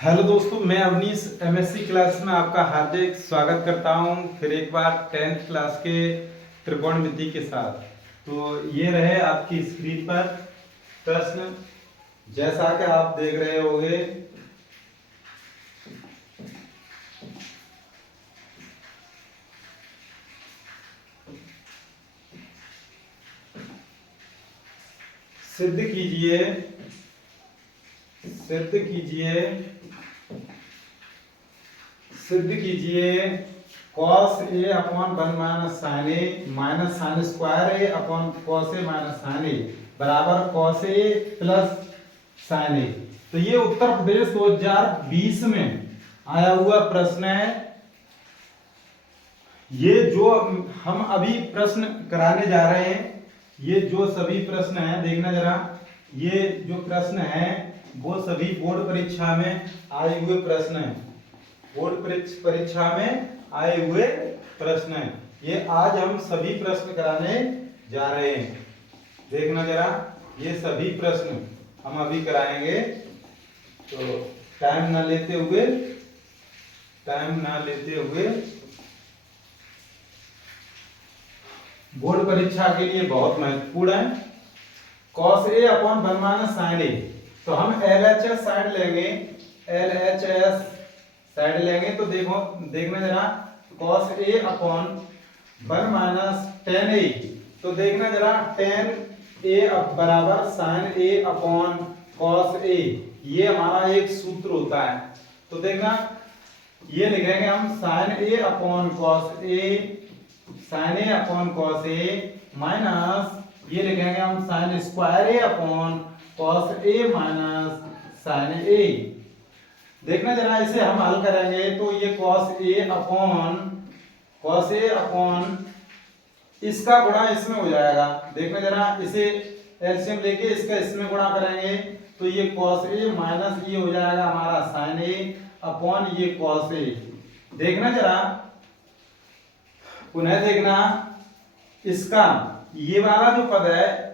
Hello दोस्तों, मैं Awanish MSc class में आपका हार्दिक स्वागत करता हूं। फिर एक बार 10th क्लास के त्रिकोणमिति के साथ। तो ये रहे आपकी स्क्रीन पर प्रश्न, जैसा कि आप देख रहे होंगे। सिद्ध कीजिए सिद्ध कीजिए सिद्ध कीजिए cos a upon 1 minus sine square a upon cos a minus sine a बराबर cos a plus sine a। तो ये उत्तर प्रदेश 2020 में आया हुआ प्रश्न है। ये जो हम अभी प्रश्न कराने जा रहे हैं, ये जो सभी प्रश्न हैं, देखना जरा, ये जो प्रश्न हैं वो सभी बोर्ड परीक्षा में आए हुए प्रश्न हैं। बोर्ड परीक्षा में आए हुए प्रश्न हैं। ये आज हम सभी प्रश्न कराने जा रहे हैं। देखना जरा, ये सभी प्रश्न हम अभी कराएंगे। तो टाइम ना लेते हुए बोर्ड परीक्षा के लिए बहुत महत्वपूर्ण है। cos a upon 1 minus sine a, तो हम LHS साइड लेंगे, LHS साइड लेंगे। तो देखो, देखना जरा, cos a upon 1 minus tan a, तो देखना जरा, tan a बराबर sin a upon cos a, ये हमारा एक सूत्र होता है। तो देखना, ये लिखेंगे हम sin a upon cos a minus ये लिखेंगे हम sin square a upon cos a minus sin a। देखना जरा, इसे हम हल करेंगे तो ये cos a अपॉन इसका गुणा इसमें हो जाएगा। देखना जरा, इसे एलसीएम लेके इसका इसमें गुणा करेंगे तो ये cos a माइनस ये हो जाएगा हमारा sin a अपॉन ये cos a। देखना जरा, पुनः देखना, इसका ये वाला जो पद है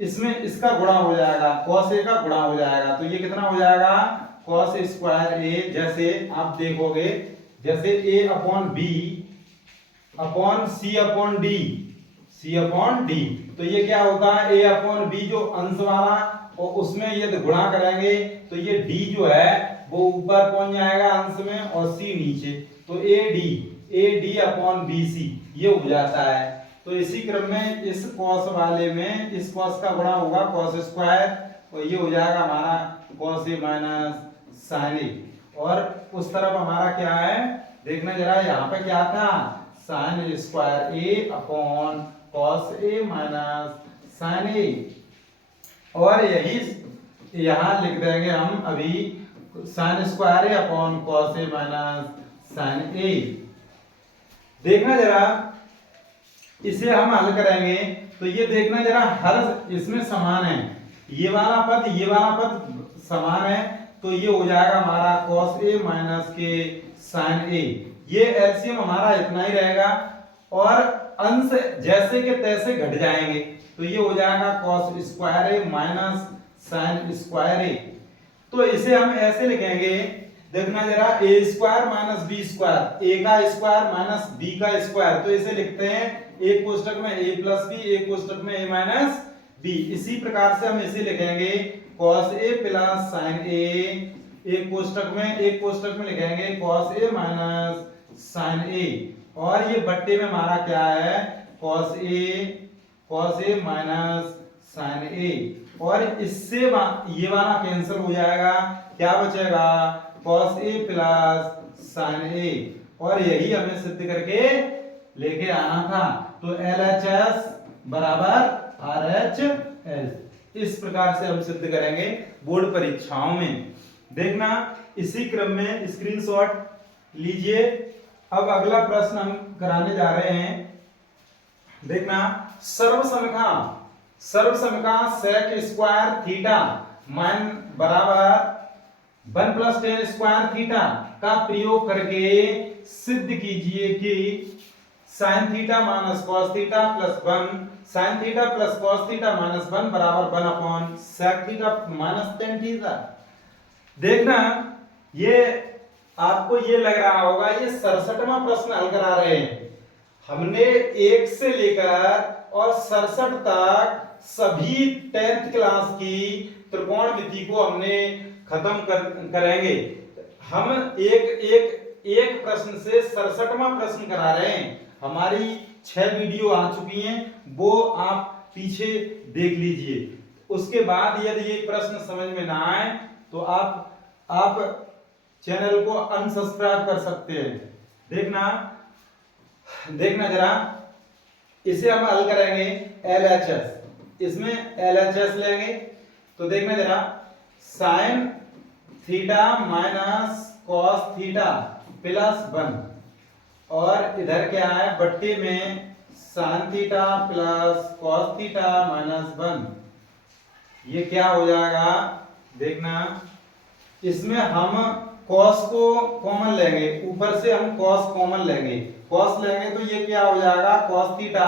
इसमें इसका गुणा हो जाएगा, cos a का गुणा हो जाएगा। तो ये कितना हो जाएगा, cos स्क्वायर a, जैसे आप देखोगे, जैसे a upon b upon c upon d। तो ये क्या होता है, a अपॉन b जो अंश वाला, और उसमें यदि गुणा करेंगे तो ये d जो है वो ऊपर पहुंच जाएगा अंश में और c नीचे। तो ad अपॉन bc ये हो जाता है। तो इसी क्रम में इस cos वाले में इस cos का गुणा होगा cos स्क्वायर, और ये हो जाएगा हमारा cos a minus sin a। और उस तरफ हमारा क्या है, देखना जरा, यहाँ पे क्या था, sin square a upon cos a minus sin a। और यही यहाँ लिख देंगे हम अभी sin square a upon cos a minus sin a। देखना जरा, इसे हम हल करेंगे तो ये देखना जरा, हर इसमें समान है, ये वाला पद समान है। तो ये हो जाएगा हमारा cos a माइनस के sin a। ये एलसीएम हमारा इतना ही रहेगा और अंश जैसे के तैसे घट जाएंगे। तो ये हो जाएगा cos square a minus sin square a। तो इसे हम ऐसे लिखेंगे, देखना जरा, a square minus b square, a का स्क्वायर माइनस b का स्क्वायर। तो इसे लिखते हैं एक कोष्टक में a प्लस b, एक कोष्टक में a माइनस b। इसी प्रकार से हम इसे लिखेंगे cos a plus sin a, एक कोष्टक में लिखेंगे cos a minus sin a। और ये बट्टे में हमारा क्या है, cos a minus sin a। और इससे ये वाला कैंसिल हो जाएगा, क्या बचेगा, cos a plus sin a। और यही हमें सिद्ध करके लेके आना था। तो LHS बराबर RHS, इस प्रकार से हम सिद्ध करेंगे बोर्ड परीक्षाओं में। देखना, इसी क्रम में स्क्रीनशॉट लीजिए। अब अगला प्रश्न हम कराने जा रहे हैं। देखना, सर्वसमका sec स्क्वायर थीटा मान बराबर 1 प्लस tan स्क्वायर थीटा का प्रयोग करके सिद्ध कीजिए कि sin theta minus cos theta plus 1, sin theta plus cos theta minus 1 बराबर 1 upon sec theta minus tan theta. देखना, ये आपको ये लग रहा होगा ये 67वां प्रश्न हल करा रहे हैं। हमने 1 से लेकर और 67 तक सभी 10th क्लास की त्रिकोणमिति को हमने खत्म करेंगे। हम एक प्रश्न से 67वां प्रश्न करा रहे हैं। हमारी 6 वीडियो आ चुकी हैं, वो आप पीछे देख लीजिए। उसके बाद यदि ये प्रश्न समझ में ना आए तो आप चैनल को अनसब्सक्राइब कर सकते हैं। देखना जरा, इसे हम हल करेंगे LHS। इसमें LHS लेंगे तो देखना जरा, sine theta minus cos theta plus 1 और इधर क्या है बट्टे में sine theta plus cos theta minus 1। ये क्या हो जाएगा देखना, इसमें हम कॉस को कॉमन लेंगे, ऊपर से हम कॉस कॉमन लेंगे, कॉस लेंगे तो ये क्या हो जाएगा कॉस थीटा।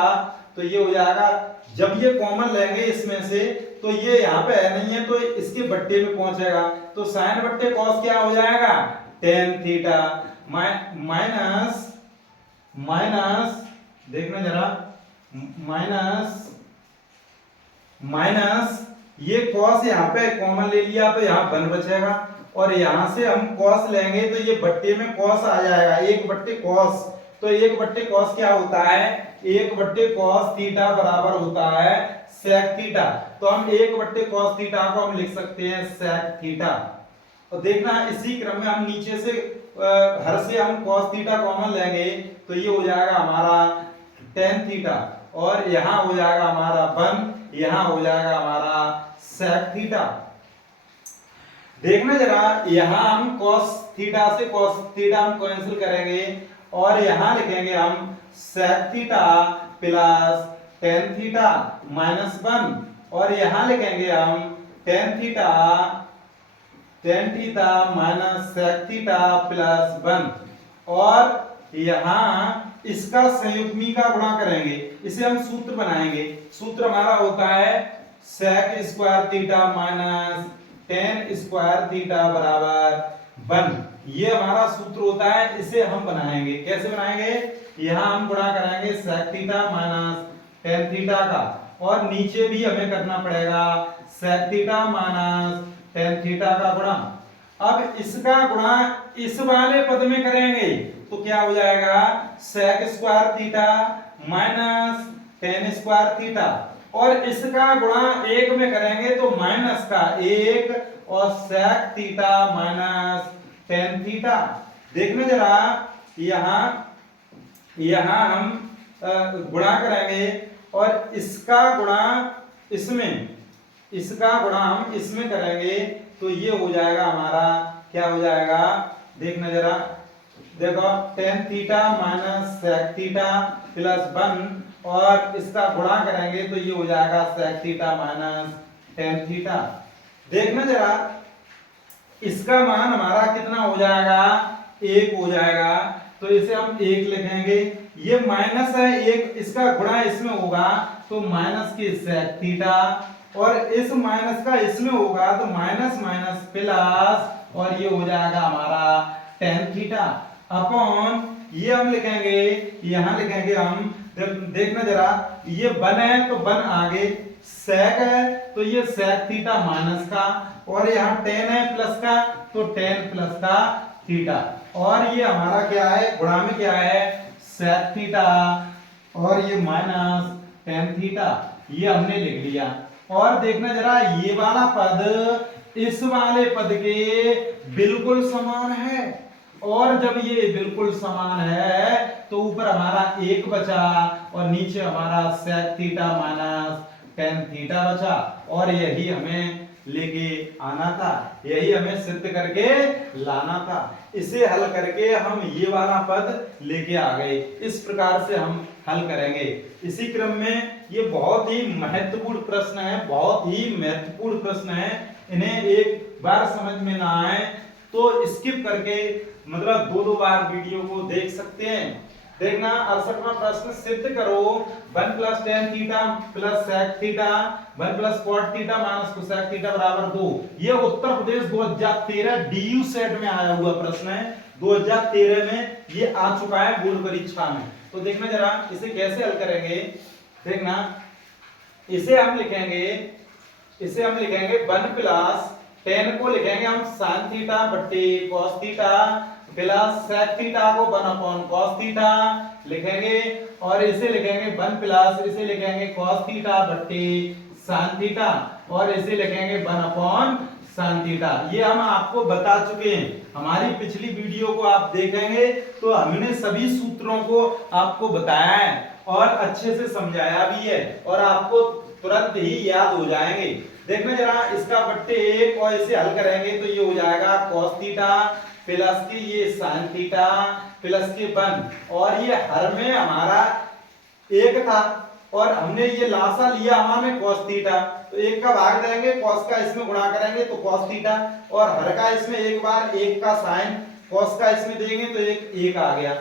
तो ये हो जाएगा, जब ये कॉमन लेंगे इसमें से तो ये यहाँ पे है नहीं है तो इसके बट्टे में पहुंचेगा, तो साइन बट्टे कॉस क्या हो जाएगा टेन थीटा माइनस देखना जरा माइनस ये कॉस यहाँ पे कॉमन ले लिया तो यहाँ 1 बचेगा और यहाँ से हम कॉस लेंगे तो ये बट्टे में कॉस आ जाएगा 1 बट्टे कॉस। तो 1 बट्टे कॉस क्या होता है 1 बट्टे कॉस थीटा बराबर होता है सेक थीटा। तो हम 1 बट्टे कॉस थीटा को हम लिख सकते हैं सेक थीटा। और देखना इसी क्रम में हम नीचे से हर से हम कॉस थीटा कॉमन लेंगे तो ये हो जाएगा हमारा टेन थीटा और यहाँ हो जाएगा हमारा 1, यहाँ हो जाएगा हमारा सेक थीटा। देखना जरा, यहाँ हम कॉस थीटा से कॉस थीटा हम कैंसिल करेंगे और यहाँ लिखेंगे हम sec theta plus tan theta minus 1 और यहाँ लिखेंगे हम tan theta minus sec theta plus 1 और यहाँ इसका संयुग्मी का गुणा करेंगे। इसे हम सूत्र बनाएंगे। सूत्र हमारा होता है sec square theta minus tan square theta बराबर 1। ये हमारा सूत्र होता है, इसे हम बनाएंगे। कैसे बनाएंगे, यहाँ हम गुणा करेंगे sec theta minus tan theta का और नीचे भी हमें करना पड़ेगा sec theta minus tan theta का गुणा। अब इसका गुणा इस वाले पद में करेंगे तो क्या हो जाएगा sec square theta minus tan square theta और इसका गुणा 1 में करेंगे तो माइनस का 1 और sec theta minus tan theta. देखना जरा, यहाँ हम गुणा करेंगे और इसका गुणा हम इसमें करेंगे तो ये हो जाएगा हमारा क्या हो जाएगा देखना जरा, देखो tan theta minus sec theta plus 1 और इसका गुणा करेंगे तो ये हो जाएगा sec theta minus tan theta. देखना जरा, इसका मान हमारा कितना हो जाएगा 1 हो जाएगा तो इसे हम 1 लिखेंगे। ये माइनस है 1, इसका गुणा इसमें होगा तो माइनस के सेक थीटा और इस माइनस का इसमें होगा तो माइनस माइनस प्लस और ये हो जाएगा हमारा टेन थीटा अपॉन ये हम लिखेंगे, यहाँ लिखेंगे हम देखना जरा, ये 1 है तो 1 आगे, सेक है तो ये सेक थीटा माइनस का और यहाँ टेन है प्लस का तो टेन प्लस का थीटा और ये हमारा क्या है गुणा में क्या है सेक थीटा और ये माइनस टेन थीटा, ये हमने लिख लिया। और देखना जरा, ये वाला पद इस वाले पद के बिल्कुल समान है और जब ये बिल्कुल समान है तो ऊपर हमारा 1 बचा और नीचे हमारा sec theta minus tan theta बचा और यही हमें लेके आना था, यही हमें सिद्ध करके लाना था। इसे हल करके हम ये वाला पद लेके आ गए। इस प्रकार से हम हल करेंगे। इसी क्रम में ये बहुत ही महत्वपूर्ण प्रश्न है, बहुत ही महत्वपूर्ण प्रश्न है। इन्हें एक बार समझ में ना आए तो स्किप करके मतलब 2-2 बार वीडियो को देख सकते हैं। देखना 68वां प्रश्न, सिद्ध करो 1 plus tan theta plus sec theta 1 plus cot theta minus cosec theta बराबर 2। ये उत्तर प्रदेश 2013 डीयू सेट में आया हुआ प्रश्न है। 2013 में ये आ चुका है बोर्ड परीक्षा में। तो देखना जरा इसे कैसे हल करेंगे। देखना इसे हम लिखेंगे 1 प्लस टेन को लिखेंगे हम साइन थीटा बट्टे cos theta plus sec theta को 1 अपॉन कॉस थीटा लिखेंगे और इसे लिखेंगे 1 प्लस इसे लिखेंगे कॉस थीटा बट्टे साइन थीटा और इसे लिखेंगे 1 अपॉन साइन थीटा। ये हम आपको बता चुके हैं, हमारी पिछली वीडियो को आप देखेंगे तो हमने सभी सूत्रों को आपको बताया है और अच्छे से समझाया भी है और आपको तुरंत ही याद हो जाएंगे। देखना जरा इसका बट्टे 1 और इसे हल करेंगे तो ये हो जाएगा cos थीटा प्लस के ये sin थीटा प्लस के 1 और ये हर में हमारा 1 था और हमने ये लासा लिया हमारे cos थीटा तो 1 का भाग देंगे cos का इसमें गुणा करेंगे तो cos थीटा और हर का इसमें एक बार 1 का sin cos का इसमें देंगे तो 1 आ गया।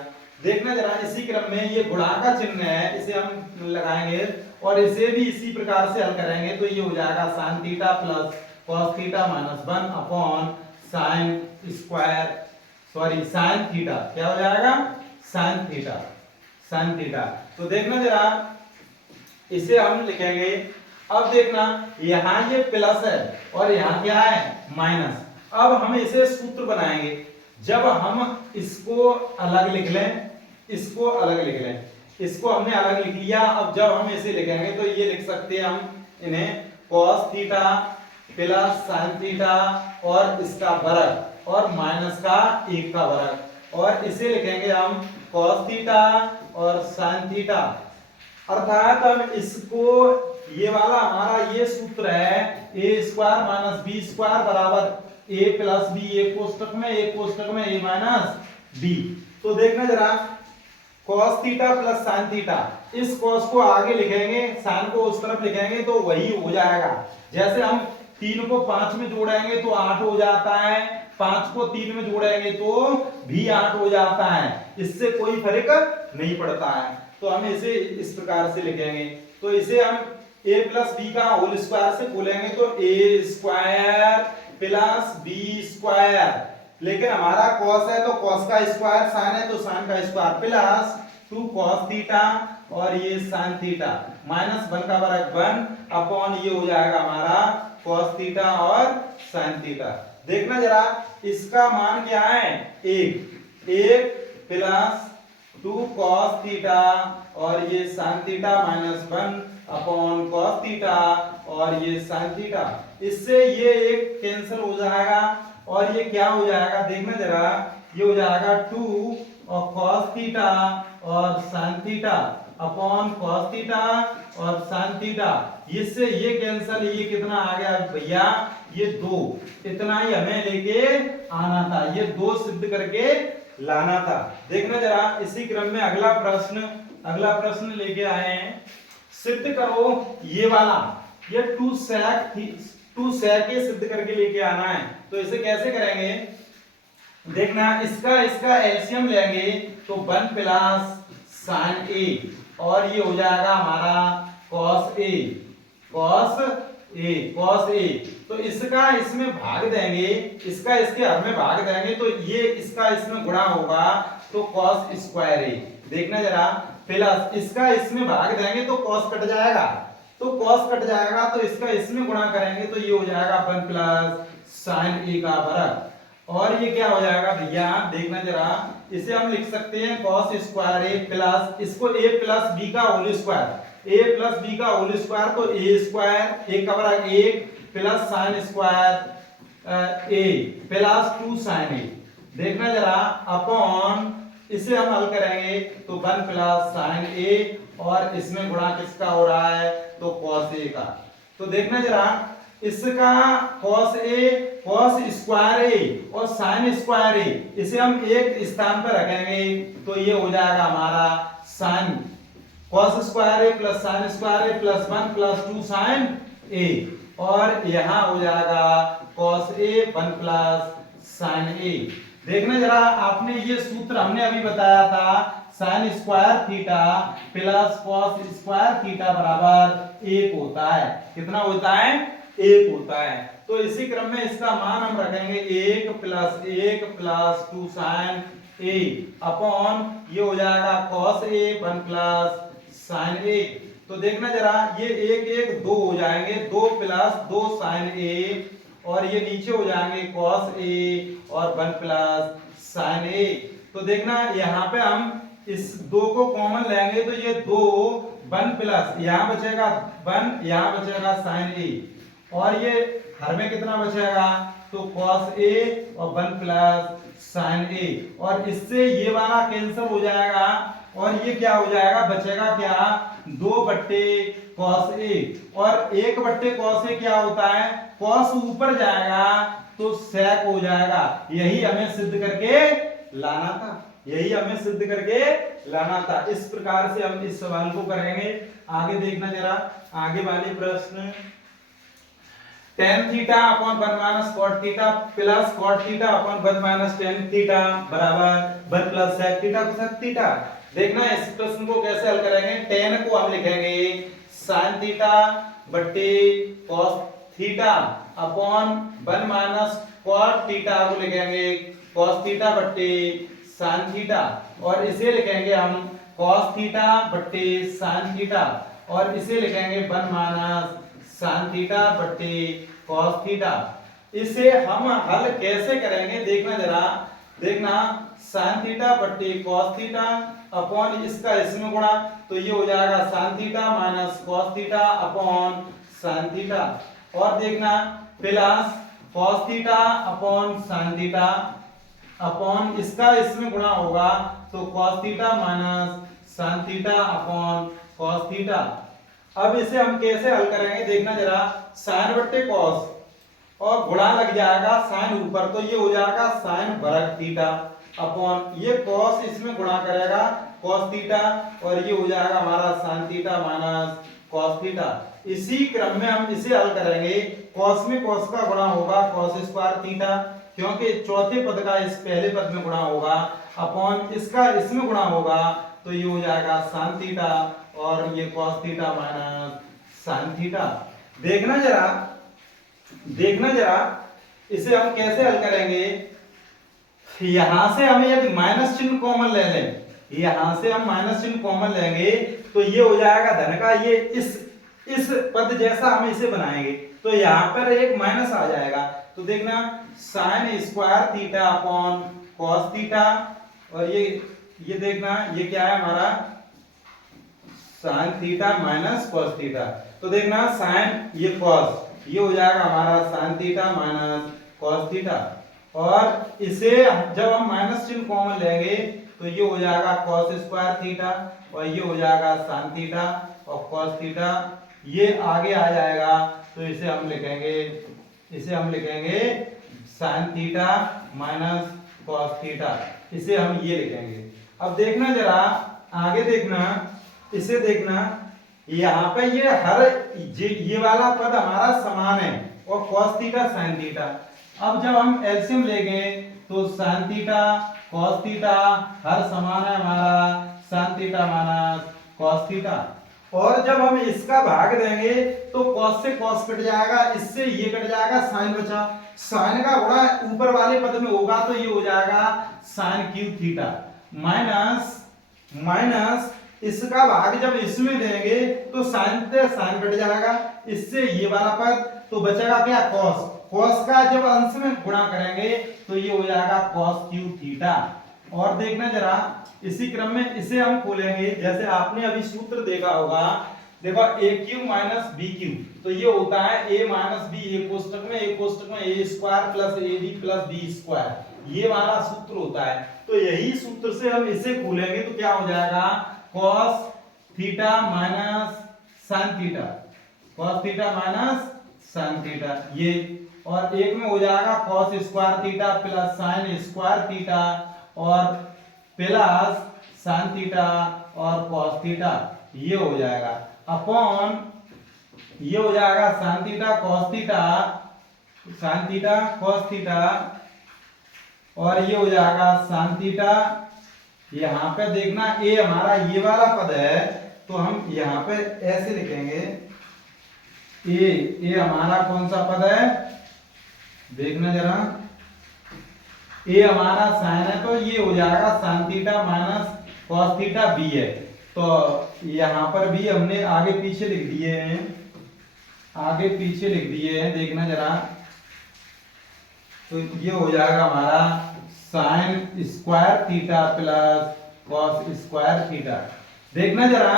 देखना जरा इसी क्रम में ये गुणा का चिन्ह है इसे हम लगाएंगे और इसे भी इसी प्रकार से हल करेंगे तो ये हो जाएगा sin theta plus cos theta minus 1 upon sin square sin theta क्या हो जाएगा sin थीटा। तो देखना जरा इसे हम लिखेंगे। अब देखना यहाँ ये प्लस है और यहाँ क्या है माइनस। अब हम इसे सूत्र बनाएंगे। जब हम इसको अलग लिख लें इसको हमने अलग लिख लिया। अब जब हम इसे लिखेंगे तो ये लिख सकते हैं हम इन्हें cos theta plus sin theta और इसका वर्ग और माइनस का 1 का वर्ग और इसे लिखेंगे हम cos थीटा और sin थीटा। अर्थात हम इसको ये वाला हमारा ये सूत्र है a square minus b square बराबर a प्लस b एक कोष्टक में a माइनस b। तो देखना जरा cos theta plus sin theta इस cos को आगे लिखेंगे sin को उस तरफ लिखेंगे तो वही हो जाएगा। जैसे हम 3 को 5 में जोड़ेंगे तो 8 हो जाता है, 5 को 3 में जोड़ेंगे तो भी 8 हो जाता है, इससे कोई फर्क नहीं पड़ता है। तो हम इसे इस प्रकार से लिखेंगे। तो इसे हम a प्लस बी का होल स्क्वायर से बोलेंगे तो a square plus b square, लेकिन हमारा cos है तो cos का स्क्वायर, sin है तो sin का स्क्वायर प्लस 2 cos थीटा और ये sin थीटा माइनस 1 का वर्ग 1 अपॉन ये हो जाएगा हमारा cos थीटा और sin थीटा। देखना जरा इसका मान क्या है 1 प्लस 2 cos थीटा और ये sin theta minus 1 upon cos theta और ये sin थीटा। इससे ये एक कैंसिल हो जाएगा और ये क्या हो जाएगा देखना जरा ये हो जाएगा 2 और cos थीटा और sin theta upon cos theta और sin थीटा। इससे ये कैंसिल, ये कितना आ गया भैया ये 2, इतना ही हमें लेके आना था, ये 2 सिद्ध करके लाना था। देखना जरा इसी क्रम में अगला प्रश्न लेके आए हैं। सिद्ध करो ये वाला, ये 2 sec सिद्ध करके लेके आना है। तो इसे कैसे करेंगे देखना इसका एलसीएम लेंगे तो 1 प्लस sin a और ये हो जाएगा हमारा cos a। तो इसका इसमें भाग देंगे, इसका इसके हर में भाग देंगे तो ये इसका इसमें गुणा होगा तो cos स्क्वायर a। देखना जरा प्लस इसका इसमें भाग देंगे तो cos कट जाएगा तो इसका इसमें गुणा करेंगे तो ये हो जाएगा 1 प्लस sin a का वर्ग और ये क्या हो जाएगा भैया देखना जरा इसे हम लिख सकते हैं cos स्क्वायर a प्लस इसको a प्लस b का होल स्क्वायर तो a स्क्वायर 1 का वर्ग 1 plus sin square a plus 2 sin a। देखना जरा अपॉन इसे हम हल करेंगे तो 1 प्लस sin a और इसमें गुणा किसका हो रहा है तो cos a का। तो देखना जरा इसका cos स्क्वायर a और sin स्क्वायर a इसे हम एक स्थान पर रखेंगे तो ये हो जाएगा हमारा sin cos square a plus sin square a plus 1 plus 2 sin a और यहाँ हो जाएगा cos a 1 plus sin a। देखना जरा, आपने ये सूत्र हमने अभी बताया था, sine square theta plus cos square theta बराबर 1 होता है। कितना होता है? 1 होता है। तो इसी क्रम में इसका मान हम रखेंगे 1 प्लस 2 साइन ए अपॉन ये हो जाएगा cos a 1 प्लस साइन ए। तो देखना जरा, ये 1 1 2 हो जाएंगे, 2 प्लस 2 साइन ए, और ये नीचे हो जाएंगे cos a और 1 प्लस साइन ए। तो देखना यहाँ पे हम इस 2 को कॉमन लेंगे तो ये 2 1 प्लस यहाँ बचेगा 1, यहाँ बचेगा साइन ए, और ये हर में कितना बचेगा? तो cos a और 1 प्लस साइन ए, और इससे ये वाला कैंसिल हो जाएगा, और ये क्या हो जाएगा? बचेगा क्या? 2 बट्टे cos a, और 1 बट्टे cos a क्या होता है? cos ऊपर जाएगा तो sec हो जाएगा। यही हमें सिद्ध करके लाना था, यही हमें सिद्ध करके लाना था। इस प्रकार से हम इस सवाल को करेंगे। आगे देखना जरा, आगे वाले प्रश्न, tan theta upon 1 minus cot theta plus cot theta upon 1 minus tan theta बराबर 1 plus sec theta cosec theta. देखना इस प्रश्न को कैसे हल करेंगे। tan को हम लिखेंगे sin थीटा बट्टे cos theta upon 1 minus cot theta को लिखेंगे cos थीटा बट्टे sin थीटा, और इसे लिखेंगे हम cos थीटा बट्टे sin थीटा, और इसे लिखेंगे 1 माइनस sin थीटा बट्टे cos थीटा। इसे हम हल कैसे करेंगे देखना जरा, देखना sin थीटा बट्टे cos थीटा अपॉन इसका इसमें गुणा, तो ये हो जाएगा sin theta minus cos theta upon sin theta, और देखना plus cos theta upon sin theta upon इसका इसमें गुणा होगा तो cos theta minus sin theta upon cos theta. अब इसे हम कैसे हल करेंगे देखना जरा, sin बट्टे cos और गुणा लग जाएगा sin ऊपर, तो ये हो जाएगा sin वर्ग थीटा अपॉन ये cos इसमें गुणा करेगा cos थीटा, और ये हो जाएगा हमारा sin theta minus cos theta. इसी क्रम में हम इसे हल करेंगे, cos में cos का गुणा होगा cos स्क्वायर थीटा, क्योंकि चौथे पद का इस पहले पद में गुणा होगा, अपॉन इसका इसमें गुणा होगा, तो ये हो जाएगा sin थीटा, और ये cos theta minus sin theta. देखना जरा, देखना जरा इसे हम कैसे हल करेंगे। यहां से हमें यदि माइनस चिन्ह कॉमन ले लें, यहां से हम माइनस चिन्ह कॉमन लेंगे तो ये हो जाएगा धन का, ये इस पद जैसा हम इसे बनाएंगे, तो यहां पर एक माइनस आ जाएगा। तो देखना sin square theta upon cos theta, और ये देखना ये क्या है हमारा sin theta minus cos theta. तो देखना sin ये cos, ये हो जाएगा हमारा sin theta minus cos theta, और इसे जब हम माइनस चिन्ह कॉमन लेंगे तो ये हो जाएगा cos स्क्वायर थीटा, और ये हो जाएगा sin थीटा और cos थीटा, ये आगे आ जाएगा, तो इसे हम लिखेंगे sin theta minus cos theta, इसे हम ये लिखेंगे। अब देखना जरा आगे, देखना इसे देखना, यहाँ पे ये वाला पद हमारा समान है और cos थीटा sin थीटा। अब जब हम एलसीएम लेंगे तो sin थीटा cos थीटा हर समान है हमारा sin theta minus cos theta, और जब हम इसका भाग देंगे तो cos से cos कट जाएगा, इससे ये कट जाएगा, sin बचा, sin का गुणा ऊपर वाले पद में होगा तो ये हो जाएगा sin क्यूब थीटा माइनस इसका भाग जब इसमें देंगे तो sin से sin कट जाएगा, इससे ये वाला पद, तो बचेगा क्या cos का जब अंश में गुणा करेंगे तो ये हो जाएगा cos क्यूब थीटा। और देखना जरा इसी क्रम में इसे हम खोलेंगे, जैसे आपने अभी सूत्र देखा होगा, देखो a cube minus B cube, तो ये होता है a माइनस बी, एक कोष्टक में a square plus A B plus B square, ये वाला सूत्र होता है। तो यही सूत्र से हम इसे खोलेंगे तो क्या हो जाएगा cos theta minus sin theta, cos theta minus sin theta, ये, और एक में हो जाएगा cos square theta plus sin square theta और प्लस sin थीटा और cos थीटा, ये हो जाएगा अपॉन ये हो जाएगा sin theta cos theta cos theta और ये हो जाएगा sin थीटा। यहाँ पे देखना ए हमारा ये वाला पद है, तो हम यहाँ पे ऐसे लिखेंगे ए हमारा कौन सा पद है, देखना जरा, ए हमारा साइन है, तो ये हो जाएगा sin theta minus cos theta B है। तो यहाँ पर भी हमने आगे पीछे लिख दिए हैं, आगे पीछे लिख दिए हैं, देखना जरा। तो ये हो जाएगा हमारा sin square theta plus cos square theta, देखना जरा।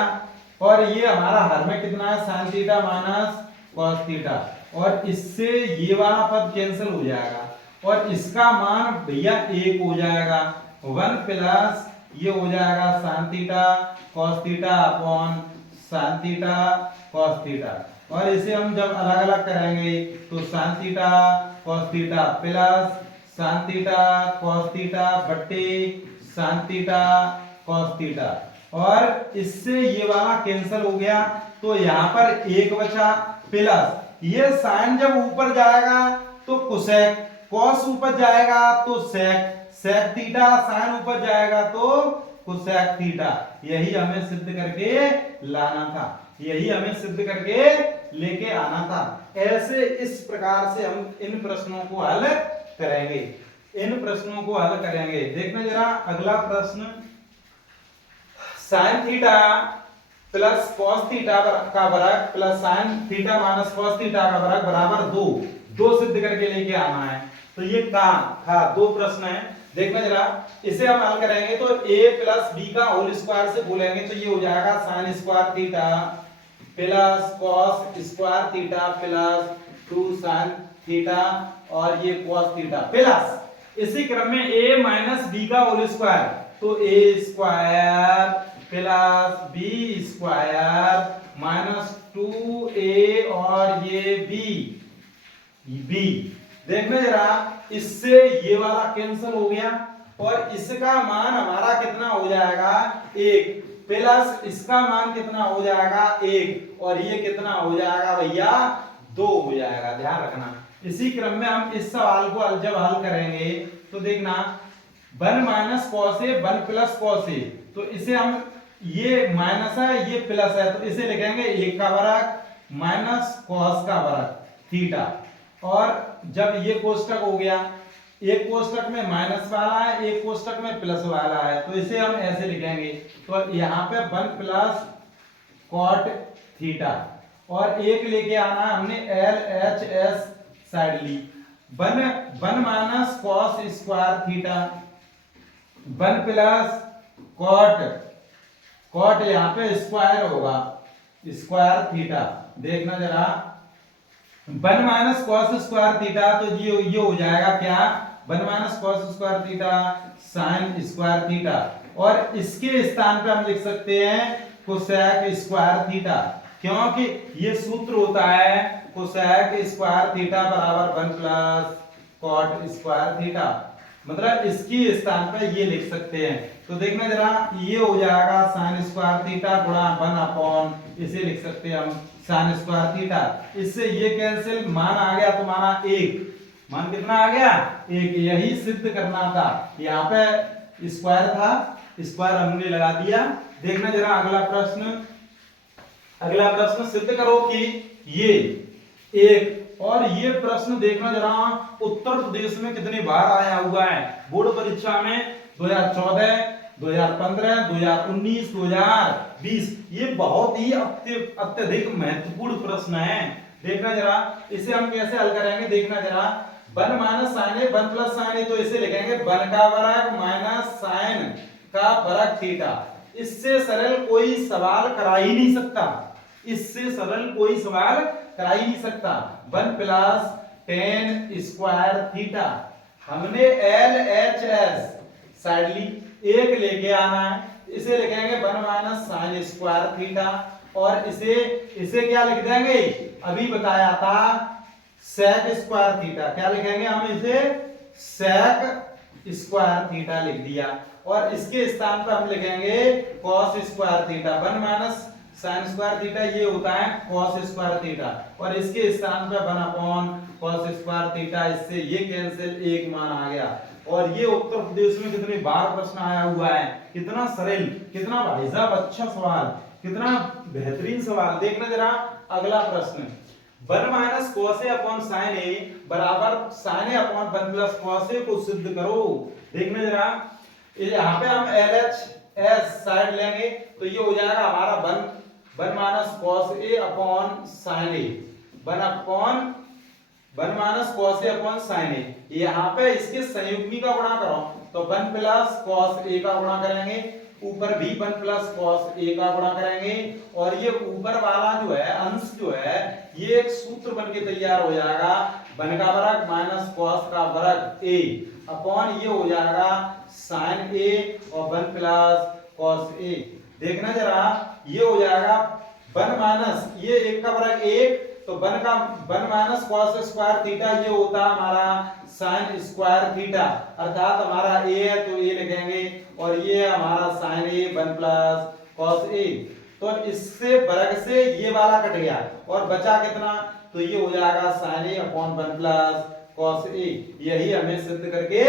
और ये हमारा हर में कितना है, sin theta minus cos theta, और इससे ये वाला पद कैंसिल हो जाएगा और इसका मान भैया 1 हो जाएगा। 1 प्लस ये हो जाएगा sin theta cos theta upon sin theta cos theta, और इसे हम जब अलग अलग करेंगे तो sin theta cos theta plus sin theta cos theta बट्टे sin थीटा cos थीटा, और इससे ये वाला कैंसिल हो गया, तो यहाँ पर 1 बचा प्लस ये साइन जब ऊपर जाएगा तो कोसेक, कॉस ऊपर जाएगा तो सेक, सेक थीटा, साइन ऊपर जाएगा तो कोसेक थीटा। यही हमें सिद्ध करके लाना था, यही हमें सिद्ध करके लेके आना था। ऐसे इस प्रकार से हम इन प्रश्नों को हल करेंगे, इन प्रश्नों को हल करेंगे। देखना जरा अगला प्रश्न, sine theta plus cos theta का वर्ग plus sine theta minus cos theta का वर्ग बराबर 2, 2 सिद्ध करके लेके आना है। तो ये का 2 प्रश्न है, देखना जरा। इसे हम हल करेंगे तो a प्लस b का होल स्क्वायर से बोलेंगे तो ये हो जाएगा sine square theta plus cos square theta plus 2 sine theta और ये कॉस थीटा प्लस इसी क्रम में a माइनस b का होल स्क्वायर, तो a square plus b square minus 2a और ये b, देखना जरा। इससे ये वाला कैंसिल हो गया और इसका मान हमारा कितना हो जाएगा 1 प्लस इसका मान कितना हो जाएगा 1 और ये कितना हो जाएगा भैया 2 हो जाएगा, ध्यान रखना। इसी क्रम में हम इस सवाल को जब हल करेंगे तो देखना 1 minus cos A 1 plus cos ए, तो इसे हम ये माइनस है ये प्लस है तो इसे लिखेंगे 1 का वर्ग माइनस कॉस का वर्ग थीटा, और जब ये कोष्टक हो गया, एक कोष्टक में माइनस वाला है एक कोष्टक में प्लस वाला है, तो इसे हम ऐसे लिखेंगे। तो यहाँ पे 1 प्लस कॉट थीटा और एक लेके आना है हमने एल एच एस साइड ली, 1 minus cos square theta 1 plus cot यहाँ पे स्क्वायर होगा स्क्वायर थीटा, देखना जरा 1 माइनस कॉस स्क्वायर थीटा, तो ये हो जाएगा क्या 1 minus cos square theta sine square theta, और इसके स्थान पे हम लिख सकते हैं कोसेक स्क्वायर थीटा, क्योंकि ये सूत्र होता है कोसेक स्क्वायर थीटा बराबर 1 प्लस कॉट स्क्वायर थीटा, मतलब इसकी स्थान पे ये लिख सकते हैं। तो देखना जरा ये हो जाएगा साइन स्क्वायर थीटा गुणा 1 अपॉन इसे लिख सकते हैं हम साइन स्क्वायर थीटा, इससे ये कैंसिल, मान आ गया तुम्हारा 1, मान कितना आ गया 1, यही सिद्ध करना था। यहाँ पे स्क्वायर था, स्क्वायर हमने लगा दिया। देखना जरा अगला प्रश्न सिद्ध करो कि ये एक, और ये प्रश्न देखना जरा उत्तर प्रदेश में कितनी बार आया हुआ है बोर्ड परीक्षा में 2014, 2015, 2019, 2020, ये बहुत ही अत्यधिक महत्वपूर्ण प्रश्न है। देखना जरा इसे हम कैसे हल करेंगे, देखना जरा 1 माइनस साइन ए 1 प्लस साइन ए, तो इसे लिखेंगे 1 का वर्ग माइनस साइन का वर्ग थीटा, इससे सरल कोई सवाल करा ही नहीं सकता, इससे सरल कोई सवाल करा ही नहीं सकता। 1 प्लस टेन स्क्वायर थीटा, हमने एल एच एस साइड ली, एक लेके आना है, इसे लिखेंगे 1 माइनस साइन स्क्वायर थीटा, और इसे क्या लिख देंगे, अभी बताया था सेक स्क्वायर थीटा, क्या लिखेंगे हम इसे सेक स्क्वायर थीटा लिख दिया, और इसके स्थान पर हम लिखेंगे cos square theta. 1 minus sine square theta ये होता है कॉस स्क्वायर थीटा, और इसके स्थान पे 1 अपॉन कॉस स्क्वायर थीटा, इससे ये कैंसिल, एक मान आ गया। और ये उत्तर प्रदेश में कितनी बार प्रश्न आया हुआ है, कितना सरल, कितना भाई साहब अच्छा सवाल, कितना बेहतरीन सवाल। देखना जरा अगला प्रश्न, 1 minus cos A upon sine ए बराबर साइन ए अपॉन 1 प्लस कॉस ए को सिद्ध करो। देखना जरा, यहाँ पे हम LHS साइड लेंगे तो ये हो जाएगा हमारा 1 minus cos A upon sine A, 1 minus cos A upon sine ए। यहाँ पे इसके संयुग्मी का गुणा करो तो 1 प्लस कॉस ए का गुणा करेंगे, ऊपर भी 1 प्लस कॉस ए का गुणा करेंगे, और ये ऊपर वाला जो है अंश जो है ये एक सूत्र बन के तैयार हो जाएगा, 1 का वर्ग माइनस कॉस का वर्ग ए अपॉन ये हो जाएगा साइन ए और 1 प्लस कॉस ए। देखना जरा, ये हो जाएगा 1 माइनस ये 1 का वर्ग 1, तो 1 माइनस कॉस स्क्वायर थीटा ये होता है हमारा साइन स्क्वायर थीटा, अर्थात हमारा ए है तो ए लिखेंगे, और ये हमारा साइन ए 1 प्लस कॉस ए। तो इससे वर्ग से ये वाला कट गया और बचा कितना, तो ये हो जाएगा साइन ए अपॉन 1 प्लस कॉस ए। यही हमें सिद्ध करके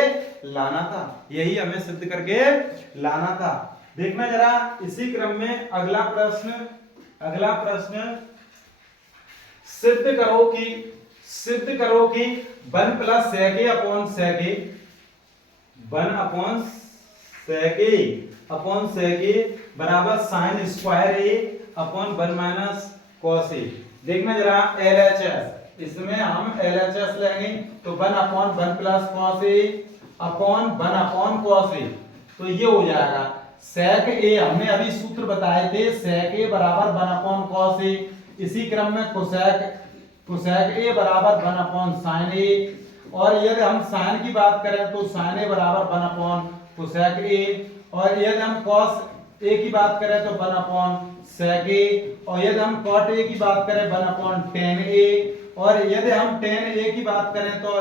लाना था, यही हमें सिद्ध करके लाना था। देखना जरा इसी क्रम में अगला प्रश्न, सिद्ध करो कि 1 प्लस सेक ए अपॉन सेक ए, 1 अपॉन सेक ए बराबर sine square A upon 1 minus cos A. देखना जरा LHS, इसमें हम LHS लेंगे तो 1 upon 1 plus cos A upon 1 upon cos A, तो ये हो जाएगा सेक ए। हमने अभी सूत्र बताए थे सेक ए बराबर 1 अपॉन कॉस ए, इसी क्रम में कोसेक ए बराबर 1 अपॉन साइन ए, और यदि हम साइन की बात करें तो साइन ए बराबर 1 अपॉन कोसेक ए, और यदि हम कॉस ए की बात करें तो 1 अपॉन सेक ए, और यदि हम कॉट ए की बात करें 1 अपॉन टेन ए, और यदि हम टेन ए की बात करें तो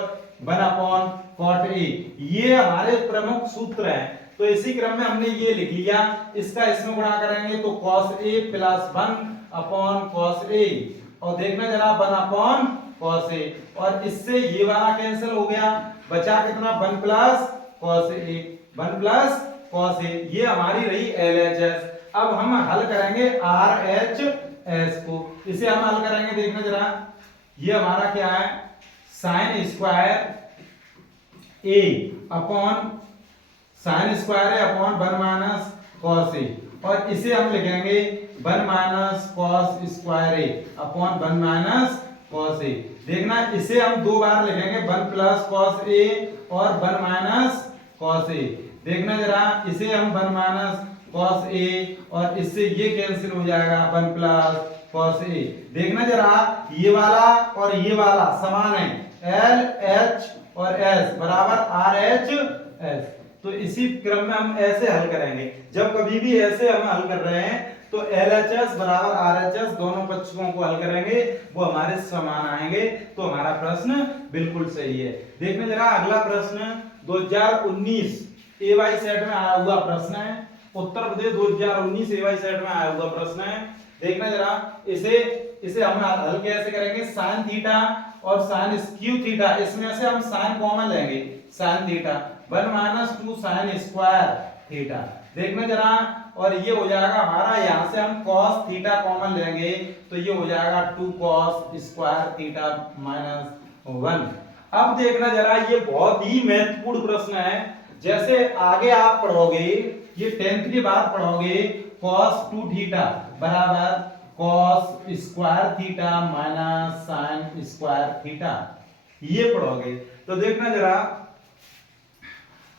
1 अपॉन कॉट ए। ये हमारे प्रमुख सूत्र हैं, तो इसी क्रम में हमने ये लिख लिया, इसका इसमें गुणा करेंगे तो cos a plus 1 upon cos a, और देखना जरा 1 अपॉन cos a, और इससे ये वाला कैंसिल हो गया, बचा कितना 1 plus cos a, 1 plus cos a। ये हमारी रही LHS। अब हम हल करेंगे RHS को, इसे हम हल करेंगे। देखना जरा, ये हमारा क्या है, sign square a upon sine square है अपॉन 1 माइनस कॉस ए, और इसे हम लिखेंगे 1 minus cos square A upon 1 minus cos A. देखना इसे हम दो बार लिखेंगे, 1 प्लस कॉस ए और 1 माइनस कॉस ए। देखना जरा, इसे हम 1 माइनस कॉस ए और इससे ये कैंसिल हो जाएगा 1 प्लस कॉस ए। देखना जरा, ये वाला और ये वाला समान है, एल एच और एस बराबर आर एच एस। तो इसी क्रम में हम ऐसे हल करेंगे, जब कभी भी ऐसे हम हल कर रहे हैं तो LHS बराबर RHS दोनों पक्षों को हल करेंगे, वो हमारे समान आएंगे, तो हमारा प्रश्न बिल्कुल सही है। देखने जरा अगला प्रश्न 2019 एवाई सेट में आया हुआ प्रश्न है, उत्तर प्रदेश 2019 एवाई सेट में आया हुआ प्रश्न है। देखना जरा, इसे हम हल कैसे करेंगे, साइन थीटा और साइन स्क्यू थीटा, इसमें से हम साइन कॉमन लेंगे, sine theta 1 minus 2 sine square theta. देखना जरा, और ये हो जाएगा हमारा, यहां से हम cos थीटा कॉमन लेंगे तो ये हो जाएगा 2 cos स्क्वायर थीटा माइनस 1। अब देखना जरा, ये बहुत ही महत्वपूर्ण प्रश्न है, जैसे आगे आप पढ़ोगे, ये 10th के बाद पढ़ोगे, cos 2 थीटा बराबर cos square theta minus sine square theta, ये पढ़ोगे। तो देखना जरा,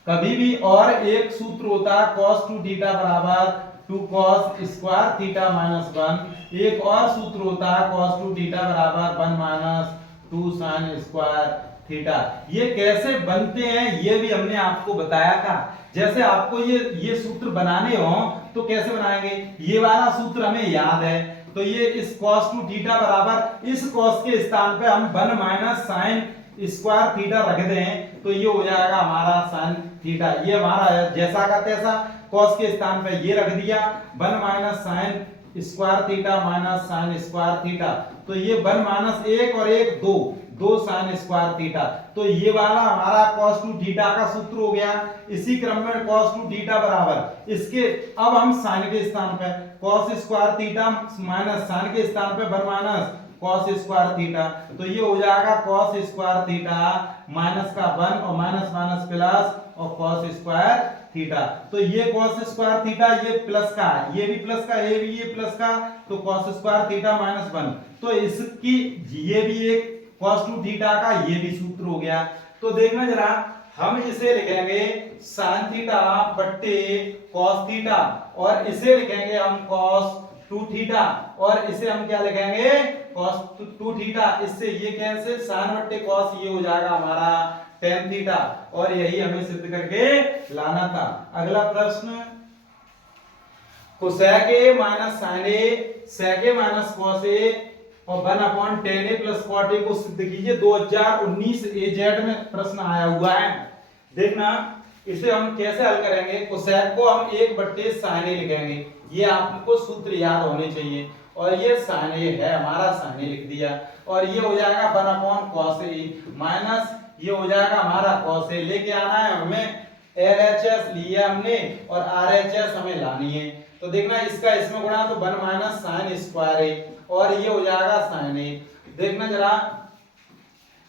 कभी भी और एक सूत्र होता है cos 2 थीटा बराबर 2 cos स्क्वायर थीटा माइनस 1, एक और सूत्र होता है cos 2 थीटा बराबर 1 माइनस 2 sin स्क्वायर थीटा। ये कैसे बनते हैं ये भी हमने आपको बताया था, जैसे आपको ये सूत्र बनाने हो तो कैसे बनाएंगे, ये वाला सूत्र हमें याद है, तो ये इस cos 2 थीटा बराबर इस cos के स्थान पे हम 1 माइनस sin स्क्वायर थीटा रख दें तो ये हो जाएगा हमारा sin थीटा। ये हमारा जैसा का तैसा cos के स्थान पे ये रख दिया, 1 minus sin square theta minus sine square theta. तो ये 1 माइनस 1 और 1 2, 2 साइन स्क्वायर थीटा। तो ये वाला हमारा cos 2 थीटा का सूत्र हो गया। इसी क्रम में cos 2 थीटा बराबर इसके, अब हम साइन के स्थान पे cos square theta minus sine के स्थान पे 1 माइनस cos स्क्वायर थीटा। तो ये हो जाएगा cos स्क्वायर थीटा माइनस का 1 और माइनस माइनस प्लस और cos स्क्वायर थीटा। तो ये cos स्क्वायर थीटा ये प्लस का है, ये भी प्लस का, ये प्लस का, तो cos स्क्वायर थीटा माइनस 1। तो इसकी ये भी एक cos 2 थीटा का ये भी सूत्र हो गया। तो देखना जरा, हम इसे लिखेंगे sin थीटा बट्टे cos थीटा और इसे लिखेंगे हम cos 2 थीटा और इसे हम क्या लिखेंगे cos 2 थीटा। इससे ये कैंसिल, sin बट्टे cos ये हो जाएगा हमारा tan थीटा और यही हमें सिद्ध करके लाना था। अगला प्रश्न, cosec a minus sin a sec a minus cos a और 1/tan a plus cot a को सिद्ध कीजिए। 2019 AZ में प्रश्न आया हुआ है। देखना इसे हम कैसे हल करेंगे। cosec को हम 1/sin a लिखेंगे, ये आपको सूत्र याद होने चाहिए। और ये sin a है हमारा, sin a लिख दिया और ये हो जाएगा 1/cos a माइनस ये हो जाएगा हमारा cos a। लेके आना है हमें, LHS लिया हमने और RHS हमें लानी है। तो देखना इसका इसमें गुणा तो 1 माइनस sin स्क्वायर a और ये हो जाएगा sin a। देखना जरा,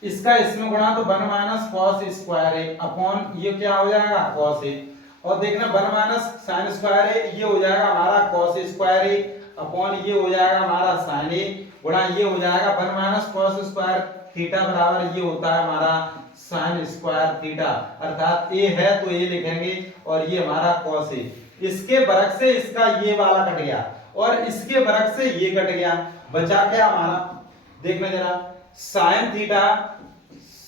इसका इसमें गुणा तो 1 minus cos square a upon ये क्या हो जाएगा cos a। और देखना 1 माइनस sin स्क्वायर a ये हो जाएगा हमारा cos स्क्वायर a अपॉन ये हो जाएगा हमारा sin a गुणा ये हो जाएगा 1 माइनस cos स्क्वायर थीटा बराबर ये होता है हमारा sin स्क्वायर थीटा। अर्थात a है तो a लिखेंगे और ये हमारा cos a। इसके वर्ग से इसका ये वाला कट गया और इसके वर्ग से ये कट गया, बचा क्या हमारा। देखना जरा, sin थीटा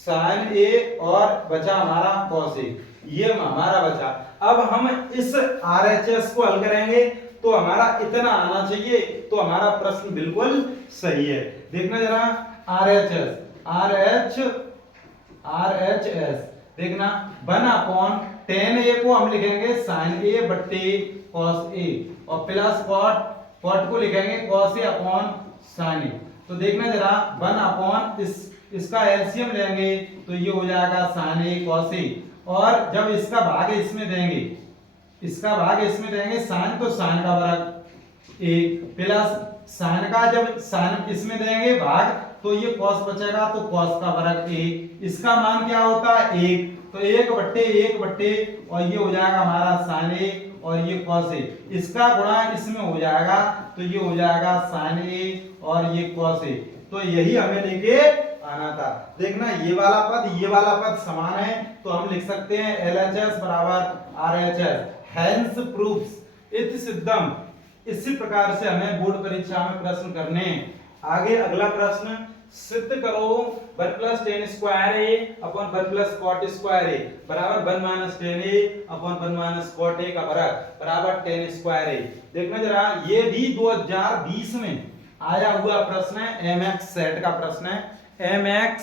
sin a और बचा हमारा cos a, ये हमारा बचा। अब हम इस RHS को हल करेंगे तो हमारा इतना आना चाहिए, तो हमारा प्रश्न बिल्कुल सही है। देखना जरा, RHS देखना 1/tan a को हम लिखेंगे sin a बट्टे cos a और प्लस cot को लिखेंगे cos a upon sin a। तो देखना जरा 1 इसका एलसीएम लेंगे तो ये हो जाएगा sin a cos a और जब इसका भाग इसमें देंगे, इसका भाग इसमें देंगे sin तो sin का वर्ग a प्लस sin का जब sin इसमें देंगे भाग तो ये cos बचेगा तो cos का वर्ग a। इसका मान क्या होता है 1, तो 1/1 और ये हो जाएगा हमारा sin a और ये cos a। इसका गुणा इसमें हो जाएगा तो ये हो जाएगा sin a और ये cos a। तो यही हमें लेके आना था। देखना ये वाला पद समान है तो हम लिख सकते हैं LHS बराबर RHS। Hence proves इति सिद्धम। इसी प्रकार से हमें बोर्ड परीक्षा में प्रश्न करने हैं। आगे अगला प्रश्न, सिद्ध करो 1 plus tan square a upon 1 plus cot square a बराबर 1 minus tan a upon 1 minus cot a का वर्ग बराबर tan स्क्वायर a। देखना जरा, ये भी 2020 में आया हुआ प्रश्न है, MX सेट का प्रश्न है, MX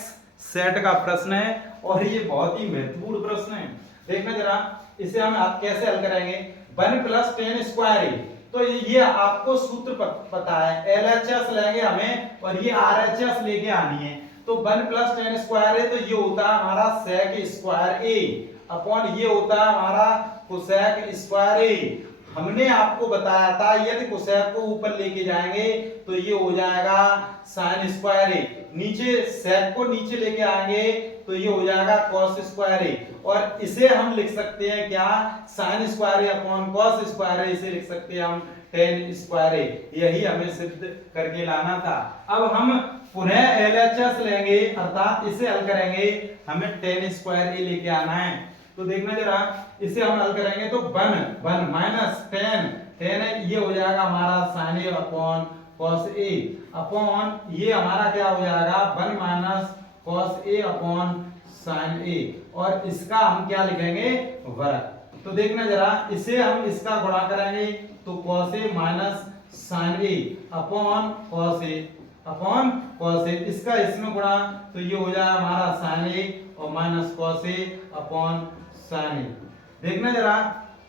सेट का प्रश्न है और ये बहुत ही महत्वपूर्ण प्रश्न है। देखना जरा, इसे हम कैसे हल करेंगे। 1 प्लस tan स्क्वायर a, तो ये आपको सूत्र पता है, LHS लेंगे हमें और ये RHS लेके आनी है। तो 1 प्लस tan स्क्वायर a तो ये होता है हमारा sec स्क्वायर a अपॉन ये होता है हमारा cosec स्क्वायर a। हमने आपको बताया था यदि cosec को ऊपर लेके जाएंगे तो ये हो जाएगा sin स्क्वायर a, नीचे sec को नीचे लेके आएंगे तो ये हो जाएगा cos स्क्वायर a और इसे हम लिख सकते हैं क्या sin square a upon cos square a, इसे लिख सकते हैं हम tan स्क्वायर a। यही हमें सिद्ध करके लाना था। अब हम पुनः LHS लेंगे अर्थात इसे हल करेंगे, हमें tan स्क्वायर a लेके आना है। तो देखना जरा, इसे हम हल करेंगे तो 1 माइनस tan ये हो जाएगा हमारा sin a upon cos a upon ये हमारा क्या हो जाएगा 1 minus cos a upon sin a और इसका हम क्या लिखेंगे वर्ग। तो देखना जरा, इसे हम इसका गुणा करेंगे तो cos a minus sin a upon cos a इसका इसमें गुणा तो ये हो जाएगा हमारा sin a और minus cos a upon sin a। देखना जरा,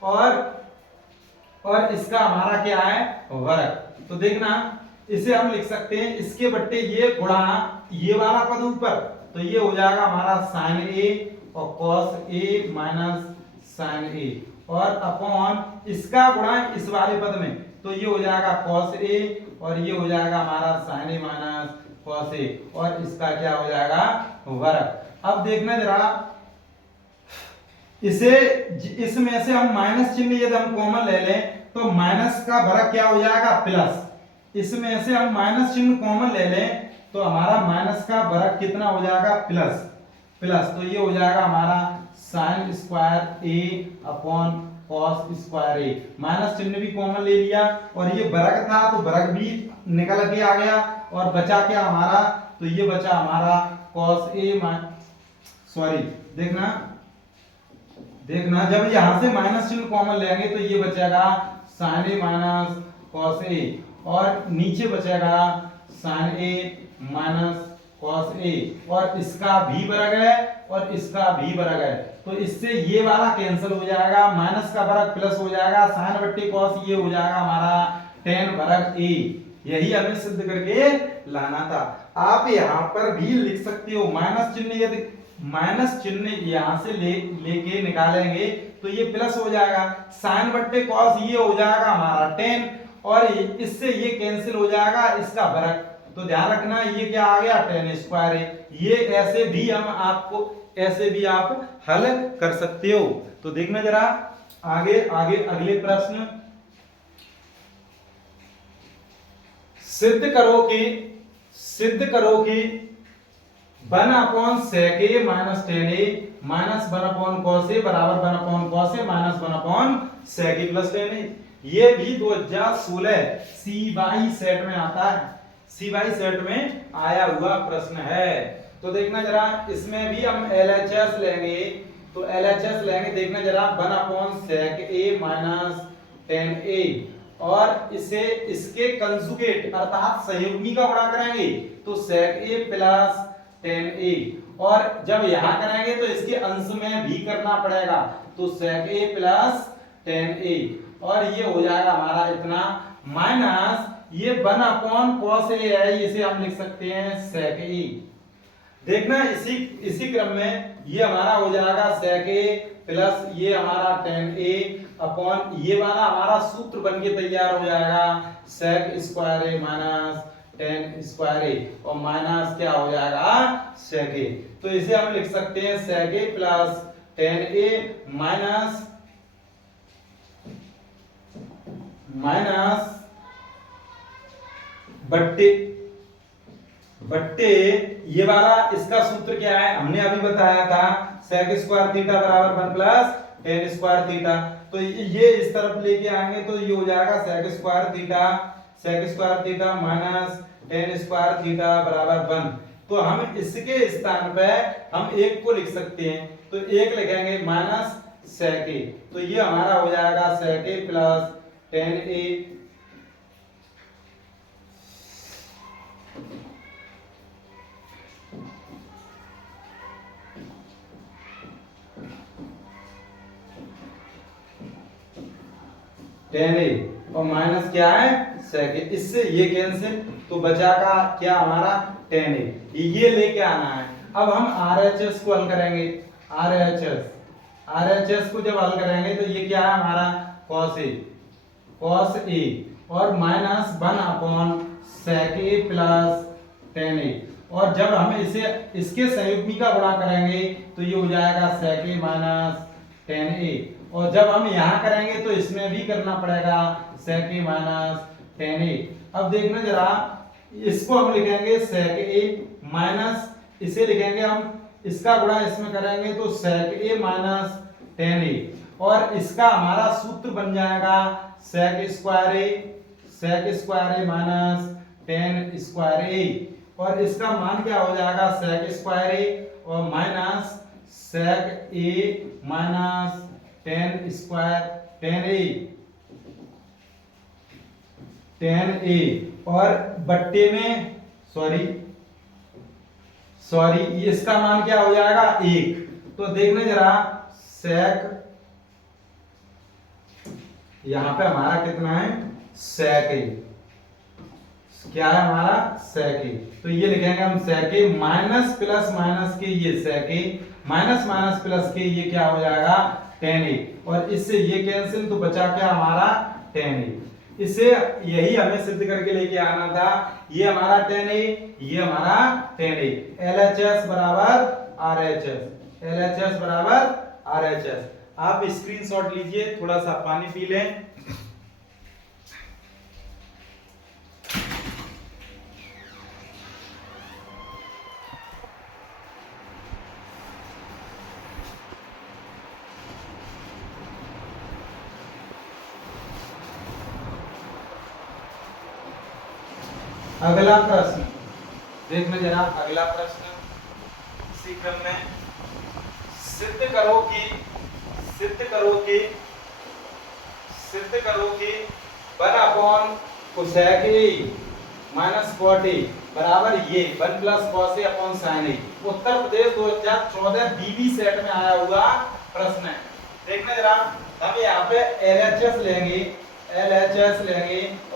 और इसका हमारा क्या है वर्ग। तो देखना इसे हम लिख सकते हैं इसके बट्टे ये गुणा ये वाला पद ऊपर, तो ये हो जाएगा हमारा साइन ए और कॉस ए माइनस साइन ए, और अपॉन इसका गुणा इस वाले पद में, तो ये हो जाएगा कॉस ए और ये हो जाएगा हमारा sign A minus cos A, और इसका क्या हो जाएगा वर्ग। अब देखना जरा इसे इसमें से हम माइनस चिन्ह यदि हम कॉमन ले लें तो माइनस का वर्ग क्या हो जाएगा प्लस, इसमें से हम माइनस चिन्ह कॉमन ले लें तो हमारा माइनस का वर्ग कितना हो जाएगा प्लस, तो ये हो जाएगा हमारा साइन स्क्वायर ए अपॉन कॉस स्क्वायर ए, माइनस चिन्ह भी कॉमन ले लिया और ये वर्ग था तो वर्ग भी निकल के आ गया, और बचा क्या हमारा, तो ये बचा हमारा कॉस ए सॉरी देखना जब यहां से माइनस चिन्ह कॉमन लेंगे तो ये बचेगा sign A minus cos A, और नीचे बचेगा sign A minus cos A, और इसका भी वर्ग है और इसका भी वर्ग है, तो इससे ये वाला कैंसिल हो जाएगा, माइनस का वर्ग प्लस हो जाएगा, साइन बट्टे कॉस ये हो जाएगा हमारा tan वर्ग ए। यही हमें सिद्ध करके लाना था। आप यहाँ पर भी लिख सकते हो माइनस चिन्ह, यदि माइनस चिन्ह यहां से लेके निकालेंगे तो ये प्लस हो जाएगा, साइन बट्टे कॉस ये हो जाएगा हमारा tan, और इससे ये कैंसिल हो जाएगा इसका वर्ग, तो ध्यान रखना ये क्या आ गया tan स्क्वायर है। ये ऐसे भी हम आपको ऐसे भी आप हल कर सकते हो। तो देखना जरा आगे अगले प्रश्न, सिद्ध करो कि 1 upon sec a minus tan a minus 1 upon cos a बराबर 1 upon cos a minus 1 upon sec a plus tan a। ये भी 2016 CY सेट में आता है, CY सेट में आया हुआ प्रश्न है। तो देखना जरा इसमें भी हम LHS लेंगे, तो LHS लेंगे, देखना जरा 1 upon sec a minus tan a, और इसे इसके कंजुगेट अर्थात सहयोगी का गुणा करेंगे तो sec a plus tan a, और जब यहां करेंगे तो इसके अंश में भी करना पड़ेगा तो sec a plus tan a, और ये हो जाएगा हमारा इतना माइनस ये 1 अपॉन cos a है, इसे हम लिख सकते हैं sec a। देखना इसी क्रम में ये हमारा हो जाएगा sec a प्लस ये हमारा tan a अपॉन ये वाला हमारा सूत्र बन के तैयार हो जाएगा sec square a minus tan square a, और माइनस क्या हो जाएगा sec a, तो इसे हम लिख सकते हैं sec a plus tan a minus बट्टे ये वाला इसका सूत्र क्या है हमने अभी बताया था sec स्क्वायर थीटा बराबर 1 प्लस tan स्क्वायर थीटा, तो ये इस तरफ लेके आएंगे तो ये हो जाएगा sec square theta minus tan square theta बराबर 1। तो हम इसके स्थान पे हम एक को लिख सकते हैं, तो एक लिखेंगे माइनस sec a, तो ये हमारा हो जाएगा sec a plus tan a tan a, और माइनस क्या है sec a, इससे ये कैंसिल, तो बचा का क्या हमारा tan a, ये लेके आना है। अब हम RHS को हल करेंगे, RHS को जब हल करेंगे तो ये क्या है हमारा cos a और minus 1 upon sec a plus tan a, और जब हम इसे इसके संयुग्मी का गुणा करेंगे तो ये हो जाएगा sec a minus tan a, और जब हम यहाँ करेंगे तो इसमें भी करना पड़ेगा sec a minus tan a। अब देखना जरा इसको हम लिखेंगे sec a माइनस, इसे लिखेंगे हम इसका गुणा इसमें करेंगे तो sec a minus tan a, और इसका हमारा सूत्र बन जाएगा sec square a minus tan square a, और इसका मान क्या हो जाएगा sec स्क्वायर a और minus sec a minus tan square tan a, और बट्टे में सॉरी इसका मान क्या हो जाएगा 1। तो देखना जरा sec, यहां पे हमारा कितना है sec a, क्या है हमारा सेक ए। तो ये लिखेंगे हम सेक ए माइनस प्लस माइनस के ये सेक ए माइनस माइनस प्लस के ये क्या हो जाएगा टेन ए, और इससे ये कैंसिल तो बचा क्या हमारा टेन ए। इसे यही हमें सिद्ध करके लेके आना था। ये हमारा टेन ए, ये हमारा टेन ए। एलएचएस बराबर आरएचएस, एलएचएस बराबर आरएचएस। आप स्क्रीनशॉट लीजिए, थोड़ा सा पानी पी लें। अगला प्रश्न देखना जरा, अगला प्रश्न इसी क्रम में, सिद्ध करो कि 1 upon cosec A minus cot A बराबर ये 1 plus cos A upon sine A. Uttar Pradesh 2014 BB set में आया हुआ प्रश्न है। देखना जरा, हम यहाँ पे एलएचएस लेंगे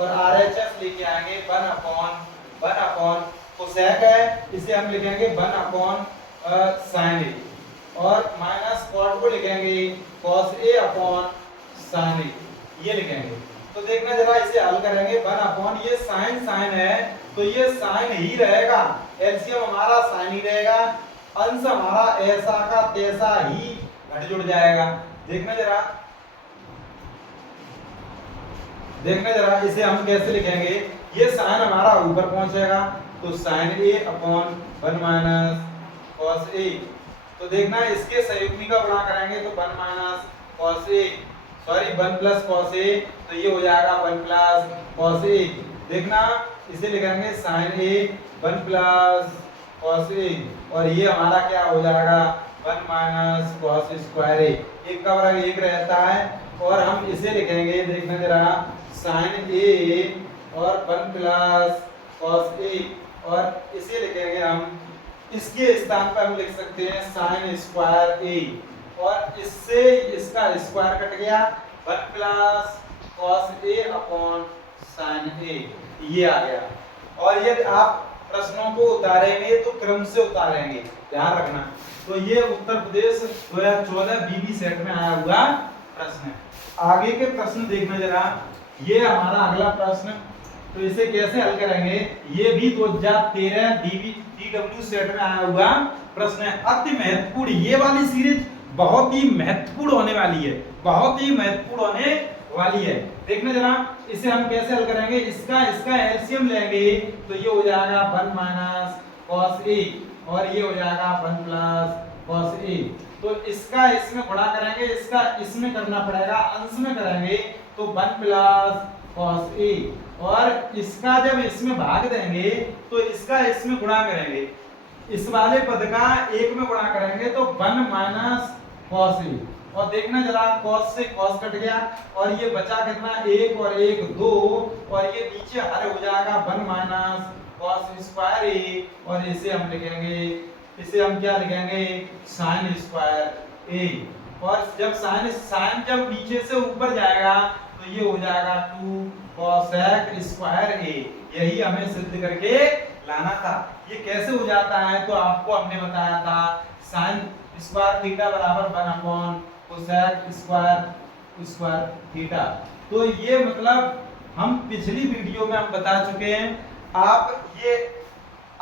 और आरएचएस लेके आएंगे 1 अपॉन कोसेक है, इसे हम लिखेंगे 1 अपॉन साइन ए, और माइनस कॉट को लिखेंगे कॉस ए अपॉन साइन ए, ये लिखेंगे। तो देखना जरा, इसे हल करेंगे 1 अपॉन ये साइन है तो ये साइन ही रहेगा, एलसीएम हमारा साइन ही रहेगा, अंश हमारा ऐसा का तैसा ही घट जुड़ जाएगा। देखना जरा इसे हम कैसे लिखेंगे, ये साइन हमारा ऊपर पहुंचेगा तो sign A upon 1 minus cos A. तो देखना इसके संयुग्मी का गुणा करेंगे तो 1 minus cos A, sorry 1 plus cos ए, तो ये हो जाएगा 1 प्लस कॉस ए। देखना इसे लिखेंगे साइन ए 1 प्लस कॉस ए, और ये हमारा क्या हो जाएगा 1 माइनस कॉस स्क्वायर ए, एक का वर्ग एक रहता है, और हम इसे लिखेंगे, देखना जरा, साइन ए और 1 प्लस कॉस ए, और इसे लिखेंगे हम, इसके स्थान पर हम लिख सकते हैं साइन स्क्वायर ए, और इससे इसका स्क्वायर कट गया 1 plus cos A upon sine ए, ये आ गया। और यदि आप प्रश्नों को उतारेंगे तो क्रम से उतारेंगे, ध्यान रखना। तो ये उत्तर प्रदेश 2014 बीबी सेट में आया हुआ प्रश्न है। आगे के प्रश्न देखना जरा, ये हमारा अगला प्रश्न, तो इसे कैसे हल करेंगे, ये भी 2013 डीडब्ल्यू सेट में आया हुआ प्रश्न है। अति महत्वपूर्ण, ये वाली सीरीज बहुत ही महत्वपूर्ण होने वाली है, बहुत ही महत्वपूर्ण होने वाली है। देखना जरा, इसे हम कैसे हल करेंगे, इसका एलसीएम लेंगे तो ये हो जाएगा 1 माइनस कॉस ए, और ये हो जाएगा 1 प्लस कॉस ए। तो इसका इसमें गुणा करेंगे, इसका इसमें करना पड़ेगा, अंश में करेंगे तो 1 प्लस कॉस ए, और इसका जब इसमें भाग देंगे तो इसका इसमें गुणा करेंगे, इस वाले पद का एक में गुणा करेंगे तो 1 माइनस कॉस ए, और देखना जरा, कॉस से कॉस कट गया, और ये बचा कितना, 1 और 1 2, और ये नीचे हर हो जाएगा 1 माइनस कॉस स्क्वायर ए, और इसे हम लिखेंगे, इसे हम क्या लिखेंगे, साइन स्क्वायर ए, और जब साइन जब नीचे से ऊपर जाएगा तो ये हो जाएगा 2 कोसेक स्क्वायर ए। यही हमें सिद्ध करके लाना था। ये कैसे हो जाता है, तो आपको हमने बताया था साइन स्क्वायर थीटा बराबर 1 अपॉन कोसेक स्क्वायर थीटा। तो ये मतलब हम पिछली वीडियो में हम बता चुके हैं। आप ये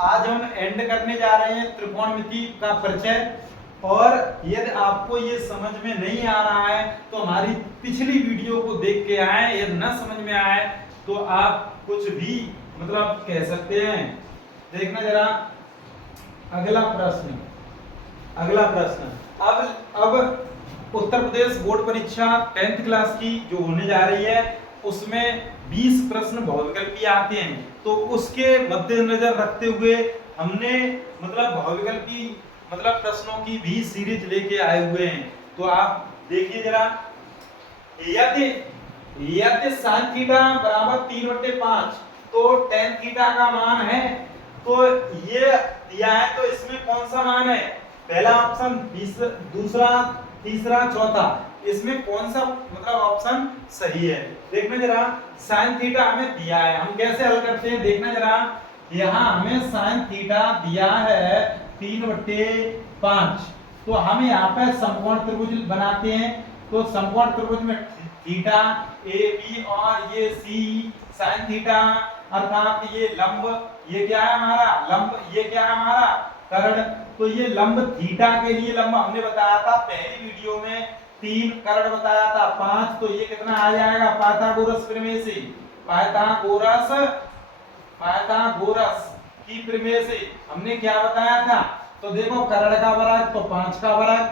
आज हम एंड करने जा रहे हैं त्रिकोणमिति का परिचय, और यदि आपको ये समझ में नहीं आ रहा है तो हमारी पिछली वीडियो को देख के आए, यदि न समझ में आए तो आप कुछ भी मतलब कह सकते हैं। देखना जरा, अगला प्रश्न अब उत्तर प्रदेश बोर्ड परीक्षा 10th क्लास की जो होने जा रही है उसमें 20 प्रश्न बहुविकल्पी आते हैं, तो उसके मद्देनजर रखते हुए हमने मतलब बहुविकल्पी मतलब प्रश्नों की भी सीरीज लेके आए हुए हैं। तो आप देखिए जरा, यदि sin थीटा बराबर 3/5 तो tan थीटा का मान है, तो ये दिया है, तो इसमें कौन सा मान है, पहला ऑप्शन, दूसरा, तीसरा, चौथा, इसमें कौन सा मतलब ऑप्शन सही है? देखना जरा, sin थीटा हमें दिया है, हम कैसे हल करते हैं देखना जरा। यहाँ हमें sin थीटा दिया है 3/5, तो हम यहाँ पे समकोण त्रिभुज बनाते हैं। तो समकोण त्रिभुज में थीटा ए बी और ये सी sin थीटा, अर्थात ये लंब, ये क्या है हमारा लंब, ये क्या है हमारा कर्ण। तो ये लंब थीटा के लिए लंब हमने बताया था पहली वीडियो में 3 कर्ण बताया था 5, तो ये कितना आ जाएगा पाइथागोरस प्रमेय से, पाइथागोरस की प्रमेय से हमने क्या बताया था। तो देखो कर्ण का वर्ग तो 5 का वर्ग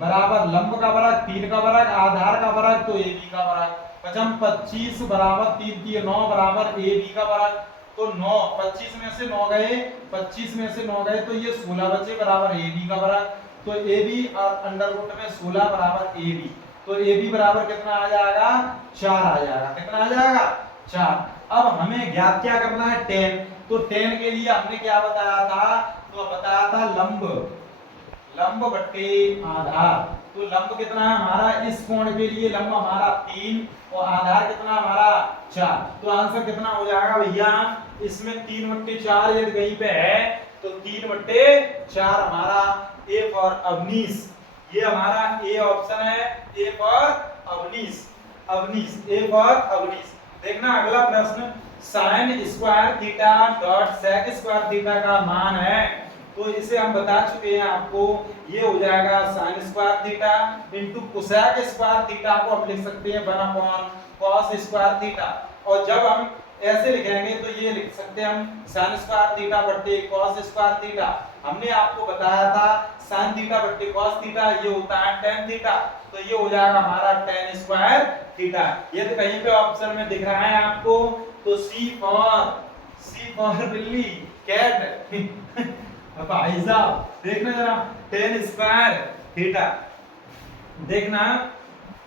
बराबर लंब का वर्ग 3 का वर्ग, आधार का वर्ग तो AB का वर्ग, पचम 25 बराबर 3 की 9 बराबर AB का वर्ग। तो 9 25 में से 9 गए, 25 में से 9 गए तो ये 16 बचे बराबर AB का वर्ग। तो AB और अंडर रूट में 16 बराबर AB, तो AB बराबर कितना आ जाएगा 4 आ जाएगा, कितना आ जाएगा 4। अब हमें ज्ञात क्या करना है tan, तो tan के लिए हमने क्या बताया था, तो बताया था लंब बट्टे आधार। तो लंब कितना है हमारा, इस कोण के लिए लंब हमारा 3 और आधार कितना हमारा 4, तो आंसर कितना हो जाएगा भैया, इसमें 3/4 यदि कहीं पे है तो 3/4 हमारा ए फॉर अवनीश, ये हमारा ए ऑप्शन है, A for Avneesh, A for Avneesh. देखना अगला प्रश्न, sin square theta dot sec square theta का मान है, तो इसे हम बता चुके हैं आपको, ये हो जाएगा sin square theta into cosec square theta को हम लिख सकते हैं 1/cos स्क्वायर थीटा, और जब हम ऐसे लिखेंगे तो ये लिख सकते हैं हम sin स्क्वायर थीटा बट्टे cos स्क्वायर थीटा। हमने आपको बताया था sin थीटा बट्टे cos थीटा ये होता है tan थीटा, तो ये हो जाएगा हमारा tan स्क्वायर थीटा। ये तो कहीं पे ऑप्शन में दिख रहा है आपको, तो C फॉर बिल्ली, कैट भाई साहब देखना जरा tan स्क्वायर थीटा। देखना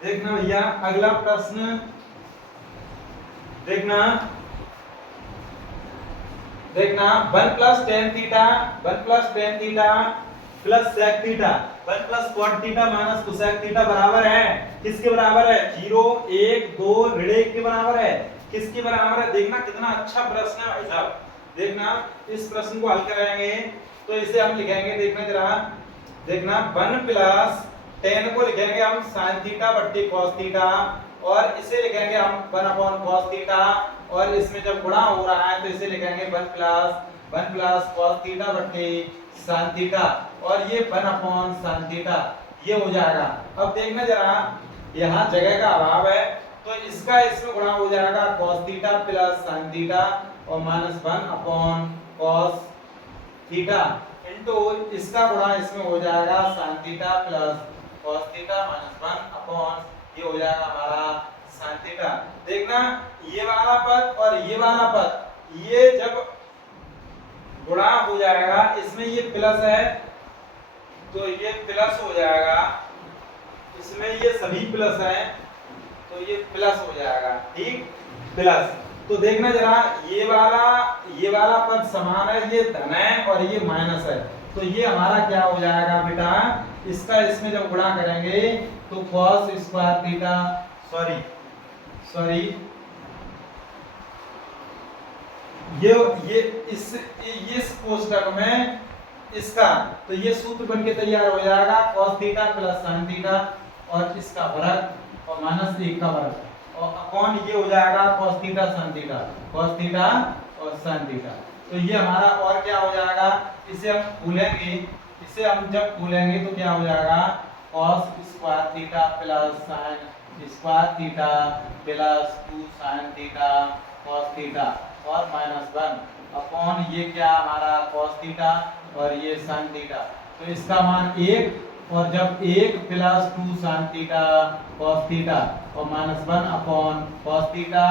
भैया अगला प्रश्न, देखना 1 plus tan theta plus sec theta 1 plus cot theta minus cosec theta बराबर है, किसके बराबर है 0 1 2 ऋण 1 के बराबर है, किसके बराबर है। देखना कितना अच्छा प्रश्न है भाई साहब, देखना इस प्रश्न को हल करेंगे तो इसे हम लिखेंगे, देखना जरा, देखना 1 प्लस tan को लिखेंगे हम sin थीटा बट्टे cos थीटा, और इसे लिखेंगे हम 1/cos थीटा, और इसमें जब गुणा हो रहा है तो इसे लिखेंगे 1 प्लस cos थीटा बट्टे sin थीटा, और ये 1/sin थीटा, ये हो जाएगा। अब देखना जरा यहाँ जगह का अभाव है तो इसका इसमें गुणा हो जाएगा cos theta plus sin theta और माइनस 1/cos थीटा इनटू इसका गुणा इसमें हो जाएगा sin theta plus cos theta minus 1/, ये हो जाएगा हमारा sin थीटा। देखना ये वाला पद और ये वाला पद ये जब गुणा हो जाएगा, इसमें ये प्लस है तो ये प्लस हो जाएगा, इसमें ये सभी प्लस है तो ये प्लस हो जाएगा, ठीक प्लस। तो देखना जरा ये वाला पद समान है, ये धन है और ये माइनस है, तो ये हमारा क्या हो जाएगा बेटा, इसका इसमें जब गुणा करेंगे तो cos स्क्वायर थीटा, सॉरी ये इस कोष्ठक में इसका, तो ये सूत्र बन के तैयार हो जाएगा cos theta plus sin theta और इसका वर्ग और माइनस 1 का वर्ग और अपॉन ये हो जाएगा cos theta sin theta, cos theta और sin थीटा। तो ये हमारा और क्या हो जाएगा, इसे हम खोलेंगे, इसे हम जब खोलेंगे तो क्या हो जाएगा cos square theta plus sin square theta plus 2 sin theta cos theta और माइनस 1 अपॉन ये क्या हमारा cos थीटा और ये sin थीटा। तो इसका मान 1 और जब 1 plus 2 sin theta cos theta और minus 1 upon cos theta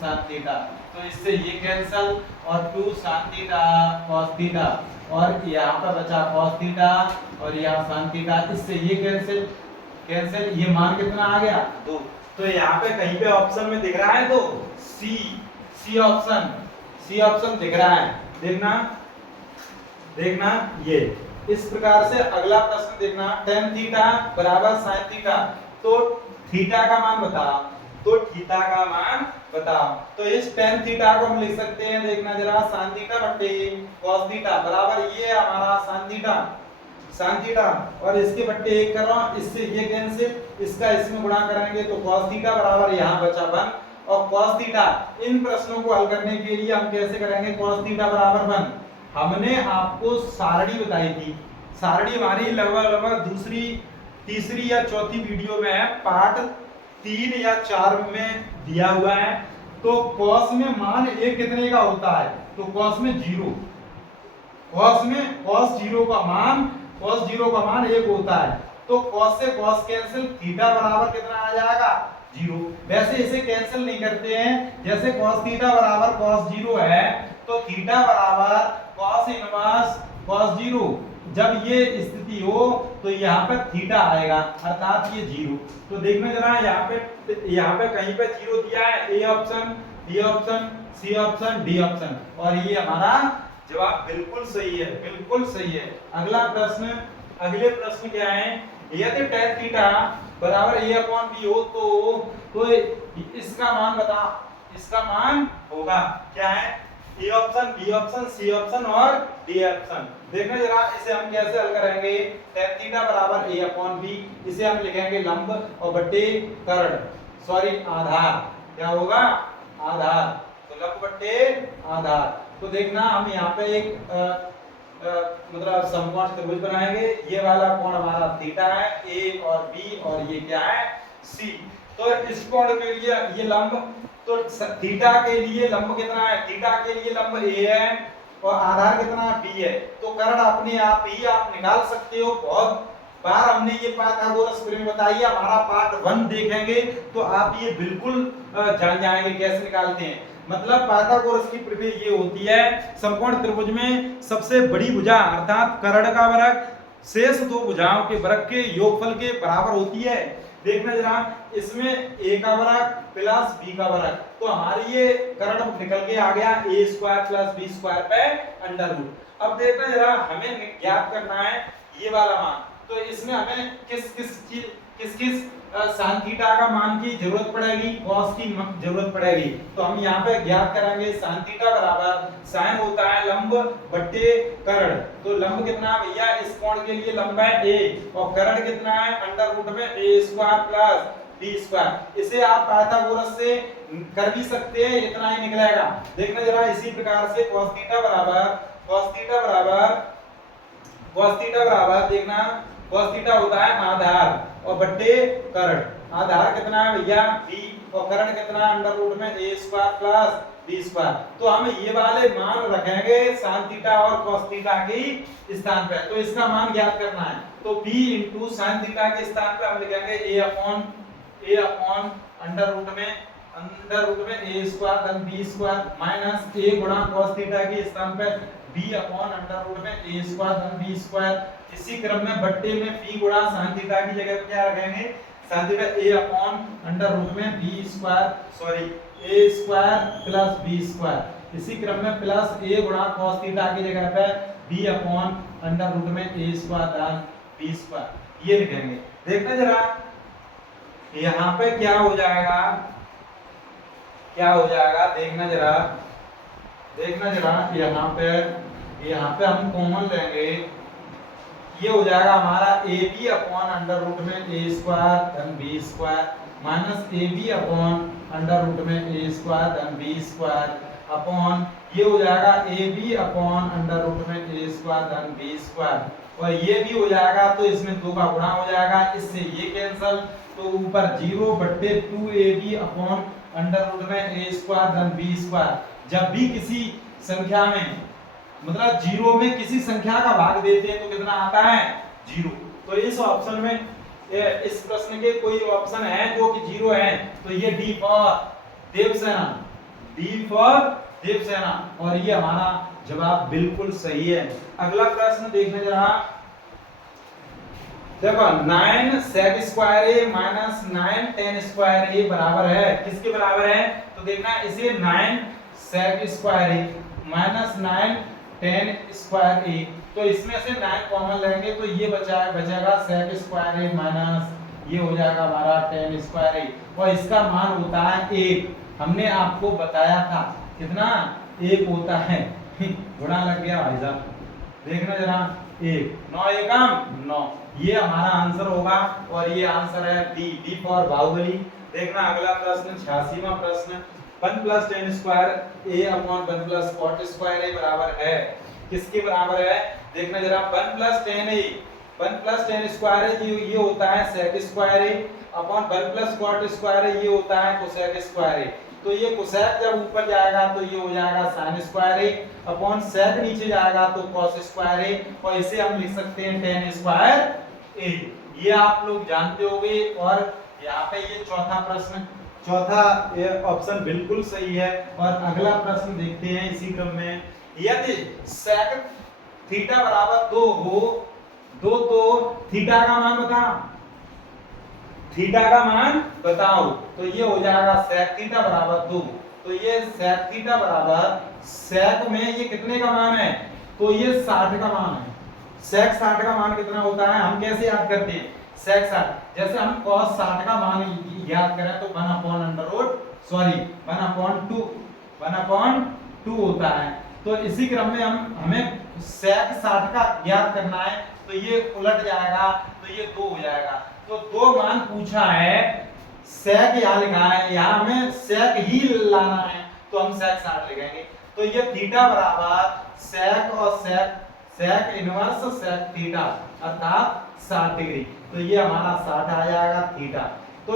sin theta, तो इससे ये कैंसिल और 2 sin थीटा cos थीटा और यहाँ पर बचा cos थीटा और यहाँ sin थीटा, इससे ये कैंसिल, ये मान कितना आ गया 2। तो यहाँ पे कहीं पे ऑप्शन में दिख रहा है तो सी ऑप्शन दिख रहा है, देखना ये इस प्रकार से अगला प्रश्न देखना, tan थीटा बराबर sin थीटा, तो थीटा का मान बताओ, तो थीटा का मान बताओ। तो इस tan थीटा को हम लिख सकते हैं, देखना जरा, sin थीटा बटे cos थीटा बराबर ये हमारा sin थीटा और इसके बट्टे 1 कर रहा हूं, इससे ये कैंसिल, इसका इसमें गुणा करेंगे तो cos थीटा बराबर यहां बचा 1 और cos थीटा। इन प्रश्नों को हल करने के लिए हम कैसे करेंगे, cos थीटा बराबर 1। हमने आपको सारणी बताई थी, सारणी हमारी लगभग दूसरी तीसरी या चौथी वीडियो में है, पार्ट 3 या 4 में दिया हुआ है। तो cos में मान एक कितने का होता है, तो cos में 0, cos 0 का मान 1 होता है। तो cos से cos कैंसिल, थीटा बराबर कितना आ जाएगा 0। वैसे इसे कैंसिल नहीं करते हैं, जैसे cos थीटा बराबर cos 0 है तो थीटा बराबर cos इनवर्स cos 0। जब ये स्थिति हो तो यहाँ पे थीटा आएगा अर्थात ये 0। तो देखना जरा, यहाँ पे कहीं पे 0 दिया है, A option, B option, C option, D option, और ये हमारा जवाब बिल्कुल सही है, बिल्कुल सही है। अगले प्रश्न क्या है, यदि tan थीटा बराबर a अपॉन b हो तो इसका मान बता, इसका मान होगा क्या है, A option, B option, C option और डी ऑप्शन। देखना जरा, इसे हम कैसे हल करेंगे, tan थीटा बराबर a अपॉन b, इसे हम लिखेंगे लंब और बटे कर्ण, सॉरी आधार, क्या होगा आधार, तो लंब बटे आधार। तो देखना हम यहाँ पे एक मतलब समकोण त्रिभुज बनाएंगे, ये वाला कोण हमारा थीटा है, ए और बी, और ये क्या है सी। तो इस कोण के लिए ये लंब, तो थीटा के लिए लंब कितना है, थीटा के लिए लंब ए है और आधार कितना बी है। तो कर्ण अपने आप ही आप निकाल सकते हो, बहुत बार हमने ये पाइथागोरस प्रमेय बताई है, हमारा पार्ट 1 देखेंगे तो आप ये बिल्कुल जान जाएंगे कैसे निकालते हैं। मतलब पाइथागोरस की प्रमेय ये होती है, समकोण त्रिभुज में सबसे बड़ी भुजा अर्थात कर्ण का वर्ग शेष दो भुजाओं के वर्ग के योगफल के बराबर होती है। देखना जरा, इसमें a का वर्ग प्लस b का वर्ग, तो हमारी ये कर्ण निकल के आ गया a square plus b square पे अंडर रूट। अब देखना जरा, हमें ज्ञात करना है ये वाला मान, तो इसमें हमें किस sin थीटा का मान की जरूरत पड़ेगी, cos की जरूरत पड़ेगी। तो हम यहाँ पे ज्ञात करेंगे sin थीटा बराबर sin होता है लंब बट्टे कर्ण, तो लंब कितना भैया, इस कोण के लिए लंब है a और कर्ण कितना है अंडर रूट में a square plus b square. इसे आप पाइथागोरस से कर भी सकते हैं, इतना ही निकलेगा। देखना जरा, इसी प्रकार से cos थीटा बराबर देखना, cos थीटा होता है आधार और बट्टे कर्ण, आधार कितना है भैया b और कर्ण कितना अंडर रूट में a square plus b square. तो हम ये वाले मान रखेंगे sin थीटा और cos थीटा के स्थान पे, तो इसका मान ज्ञात करना है। तो b इंटू sin थीटा के स्थान पे हम लिखेंगे a अपॉन अंडर रूट में a स्क्वायर धन b स्क्वायर माइनस a गुणा cos थीटा के स्थान पे b अपॉन अंडर रूट में a स्क्वायर धन b स्क्वायर। इसी क्रम में बट्टे में p गुणा sin थीटा की जगह पे क्या रखेंगे, sin theta a upon under root में b square, sorry a square plus b square. इसी क्रम में प्लस a गुणा cos थीटा की जगह पे b अपॉन अंडर रूट में a स्क्वायर धन b स्क्वायर, ये लिखेंगे। देखना जरा, यहाँ पे क्या हो जाएगा, देखना जरा, यहाँ पे हम कॉमन लेंगे, ये हो जाएगा हमारा A B upon under root में ए स्क्वायर धन B square minus A B upon under root में ए स्क्वायर धन बी स्क्वायर अपॉन ये हो जाएगा A B upon under root में ए स्क्वायर धन बी स्क्वायर, और ये भी हो जाएगा तो इसमें 2 का गुणा हो जाएगा, इससे ये कैंसिल, तो ऊपर 0 बट्टे 2ab अपॉन अंडर रूट में a स्क्वायर धन b स्क्वायर। जब भी किसी संख्या में मतलब 0 में किसी संख्या का भाग देते हैं तो कितना आता है 0। तो इस ऑप्शन में इस प्रश्न के कोई ऑप्शन है जो कि 0 है, तो ये डी फॉर देवसेना, और ये हमारा जवाब बिल्कुल सही है। अगला प्रश्न देखने जरा, देखो 9 sec square a minus 9 tan square a बराबर है, किसके बराबर है, तो देखना इसे 9 sec square a minus 9 tan square a तो इसमें से 9 कॉमन लेंगे तो ये बचेगा sec स्क्वायर a माइनस ये हो जाएगा हमारा tan स्क्वायर a और इसका मान होता है 1। हमने आपको बताया था कितना 1 होता है गुणा लग गया भाई साहब, देखना जरा 1 9 एकम 9, ये हमारा आंसर होगा और ये आंसर है डी फॉर बाहुबली। देखना अगला प्रश्न 86वां प्रश्न 1 plus tan square a upon 1 plus cot square a बराबर है किसके बराबर है? देखना जरा 1 प्लस tan स्क्वायर a ये होता है sec square a upon 1 plus cot square a ये होता है cosec स्क्वायर a। तो ये cosec जब ऊपर जाएगा तो ये हो जाएगा sin square a upon sec नीचे जाएगा तो cos स्क्वायर a और इसे हम लिख सकते हैं tan स्क्वायर a। ये आप लोग जानते होंगे। और यहाँ पे ये चौथा प्रश्न, चौथा ऑप्शन बिल्कुल सही है। और अगला प्रश्न देखते हैं इसी क्रम में, यदि sec थीटा बराबर 2 हो तो थीटा का मान बताओ, थीटा का मान बताओ। तो ये हो जाएगा sec थीटा बराबर 2। तो ये sec थीटा बराबर sec में ये कितने का मान है? तो ये 60 का मान है। sec 60 का मान कितना होता है हम कैसे याद करते हैं? sec 60 जैसे हम cos 60 का मान याद करें तो 1/2 होता है। तो इसी क्रम में हमें sec 60 का याद करना है तो ये उलट जाएगा तो ये 2 हो जाएगा। तो 2 मान पूछा है, sec यहाँ लिखा है, यहाँ हमें sec ही लाना है तो हम sec 60 लिखेंगे। तो ये थीटा बराबर sec और sec इनवर्स sec थीटा अर्थात 60 डिग्री। तो ये हमारा 60 आ जाएगा थीटा। तो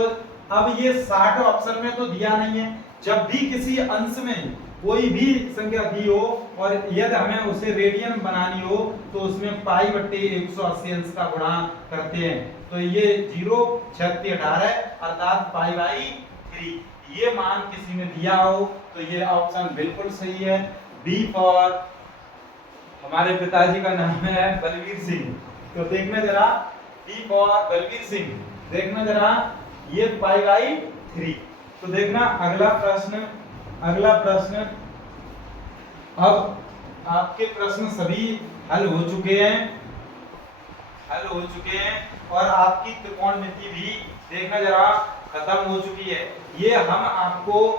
अब ये 60 ऑप्शन में तो दिया नहीं है। जब भी किसी अंश में कोई भी संख्या दी हो और यदि हमें उसे रेडियन बनानी हो तो उसमें पाई बट्टे 180 अंश का गुणा करते हैं। तो ये 0 6 18 अर्थात पाई बाई 3। ये मान किसी ने दिया हो तो ये ऑप्शन बिल्कुल सही है। बी फॉर हमारे पिताजी का नाम है बलवीर सिंह। तो देखना जरा बी फॉर बलवीर सिंह, देखना जरा ये पाई बाई 3। तो देखना अगला प्रश्न अब आपके प्रश्न सभी हल हो चुके हैं और आपकी त्रिकोणमिति भी देखना जरा खत्म हो चुकी है। ये हम आपको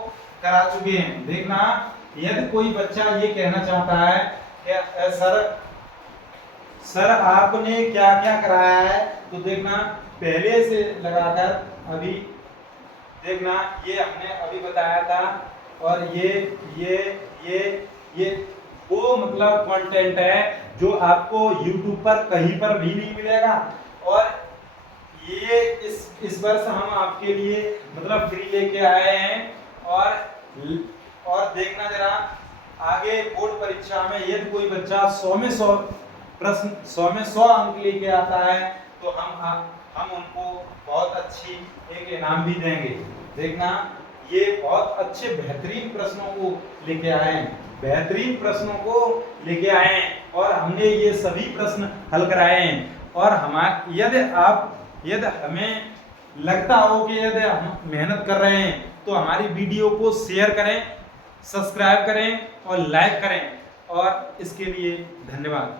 करा चुके हैं। देखना यदि कोई बच्चा ये कहना चाहता है कि सर आपने क्या क्या कराया है, तो देखना पहले से लगाकर अभी देखना ये हमने अभी बताया था और ये वो मतलब कंटेंट है जो आपको YouTube पर कहीं पर भी नहीं मिलेगा। और ये इस वर्ष हम आपके लिए मतलब फ्री लेके आए हैं। और देखना जरा आगे बोर्ड परीक्षा में यदि कोई बच्चा 100 में 100 प्रश्न 100 में 100 अंक लेके आता है तो हम उनको बहुत अच्छी एक इनाम भी देंगे। देखना ये बहुत अच्छे बेहतरीन प्रश्नों को लेके आए हैं और हमने ये सभी प्रश्न हल कराए हैं। और यदि हमें लगता हो कि यदि हम मेहनत कर रहे हैं तो हमारी वीडियो को शेयर करें, सब्सक्राइब करें और लाइक करें। और इसके लिए धन्यवाद।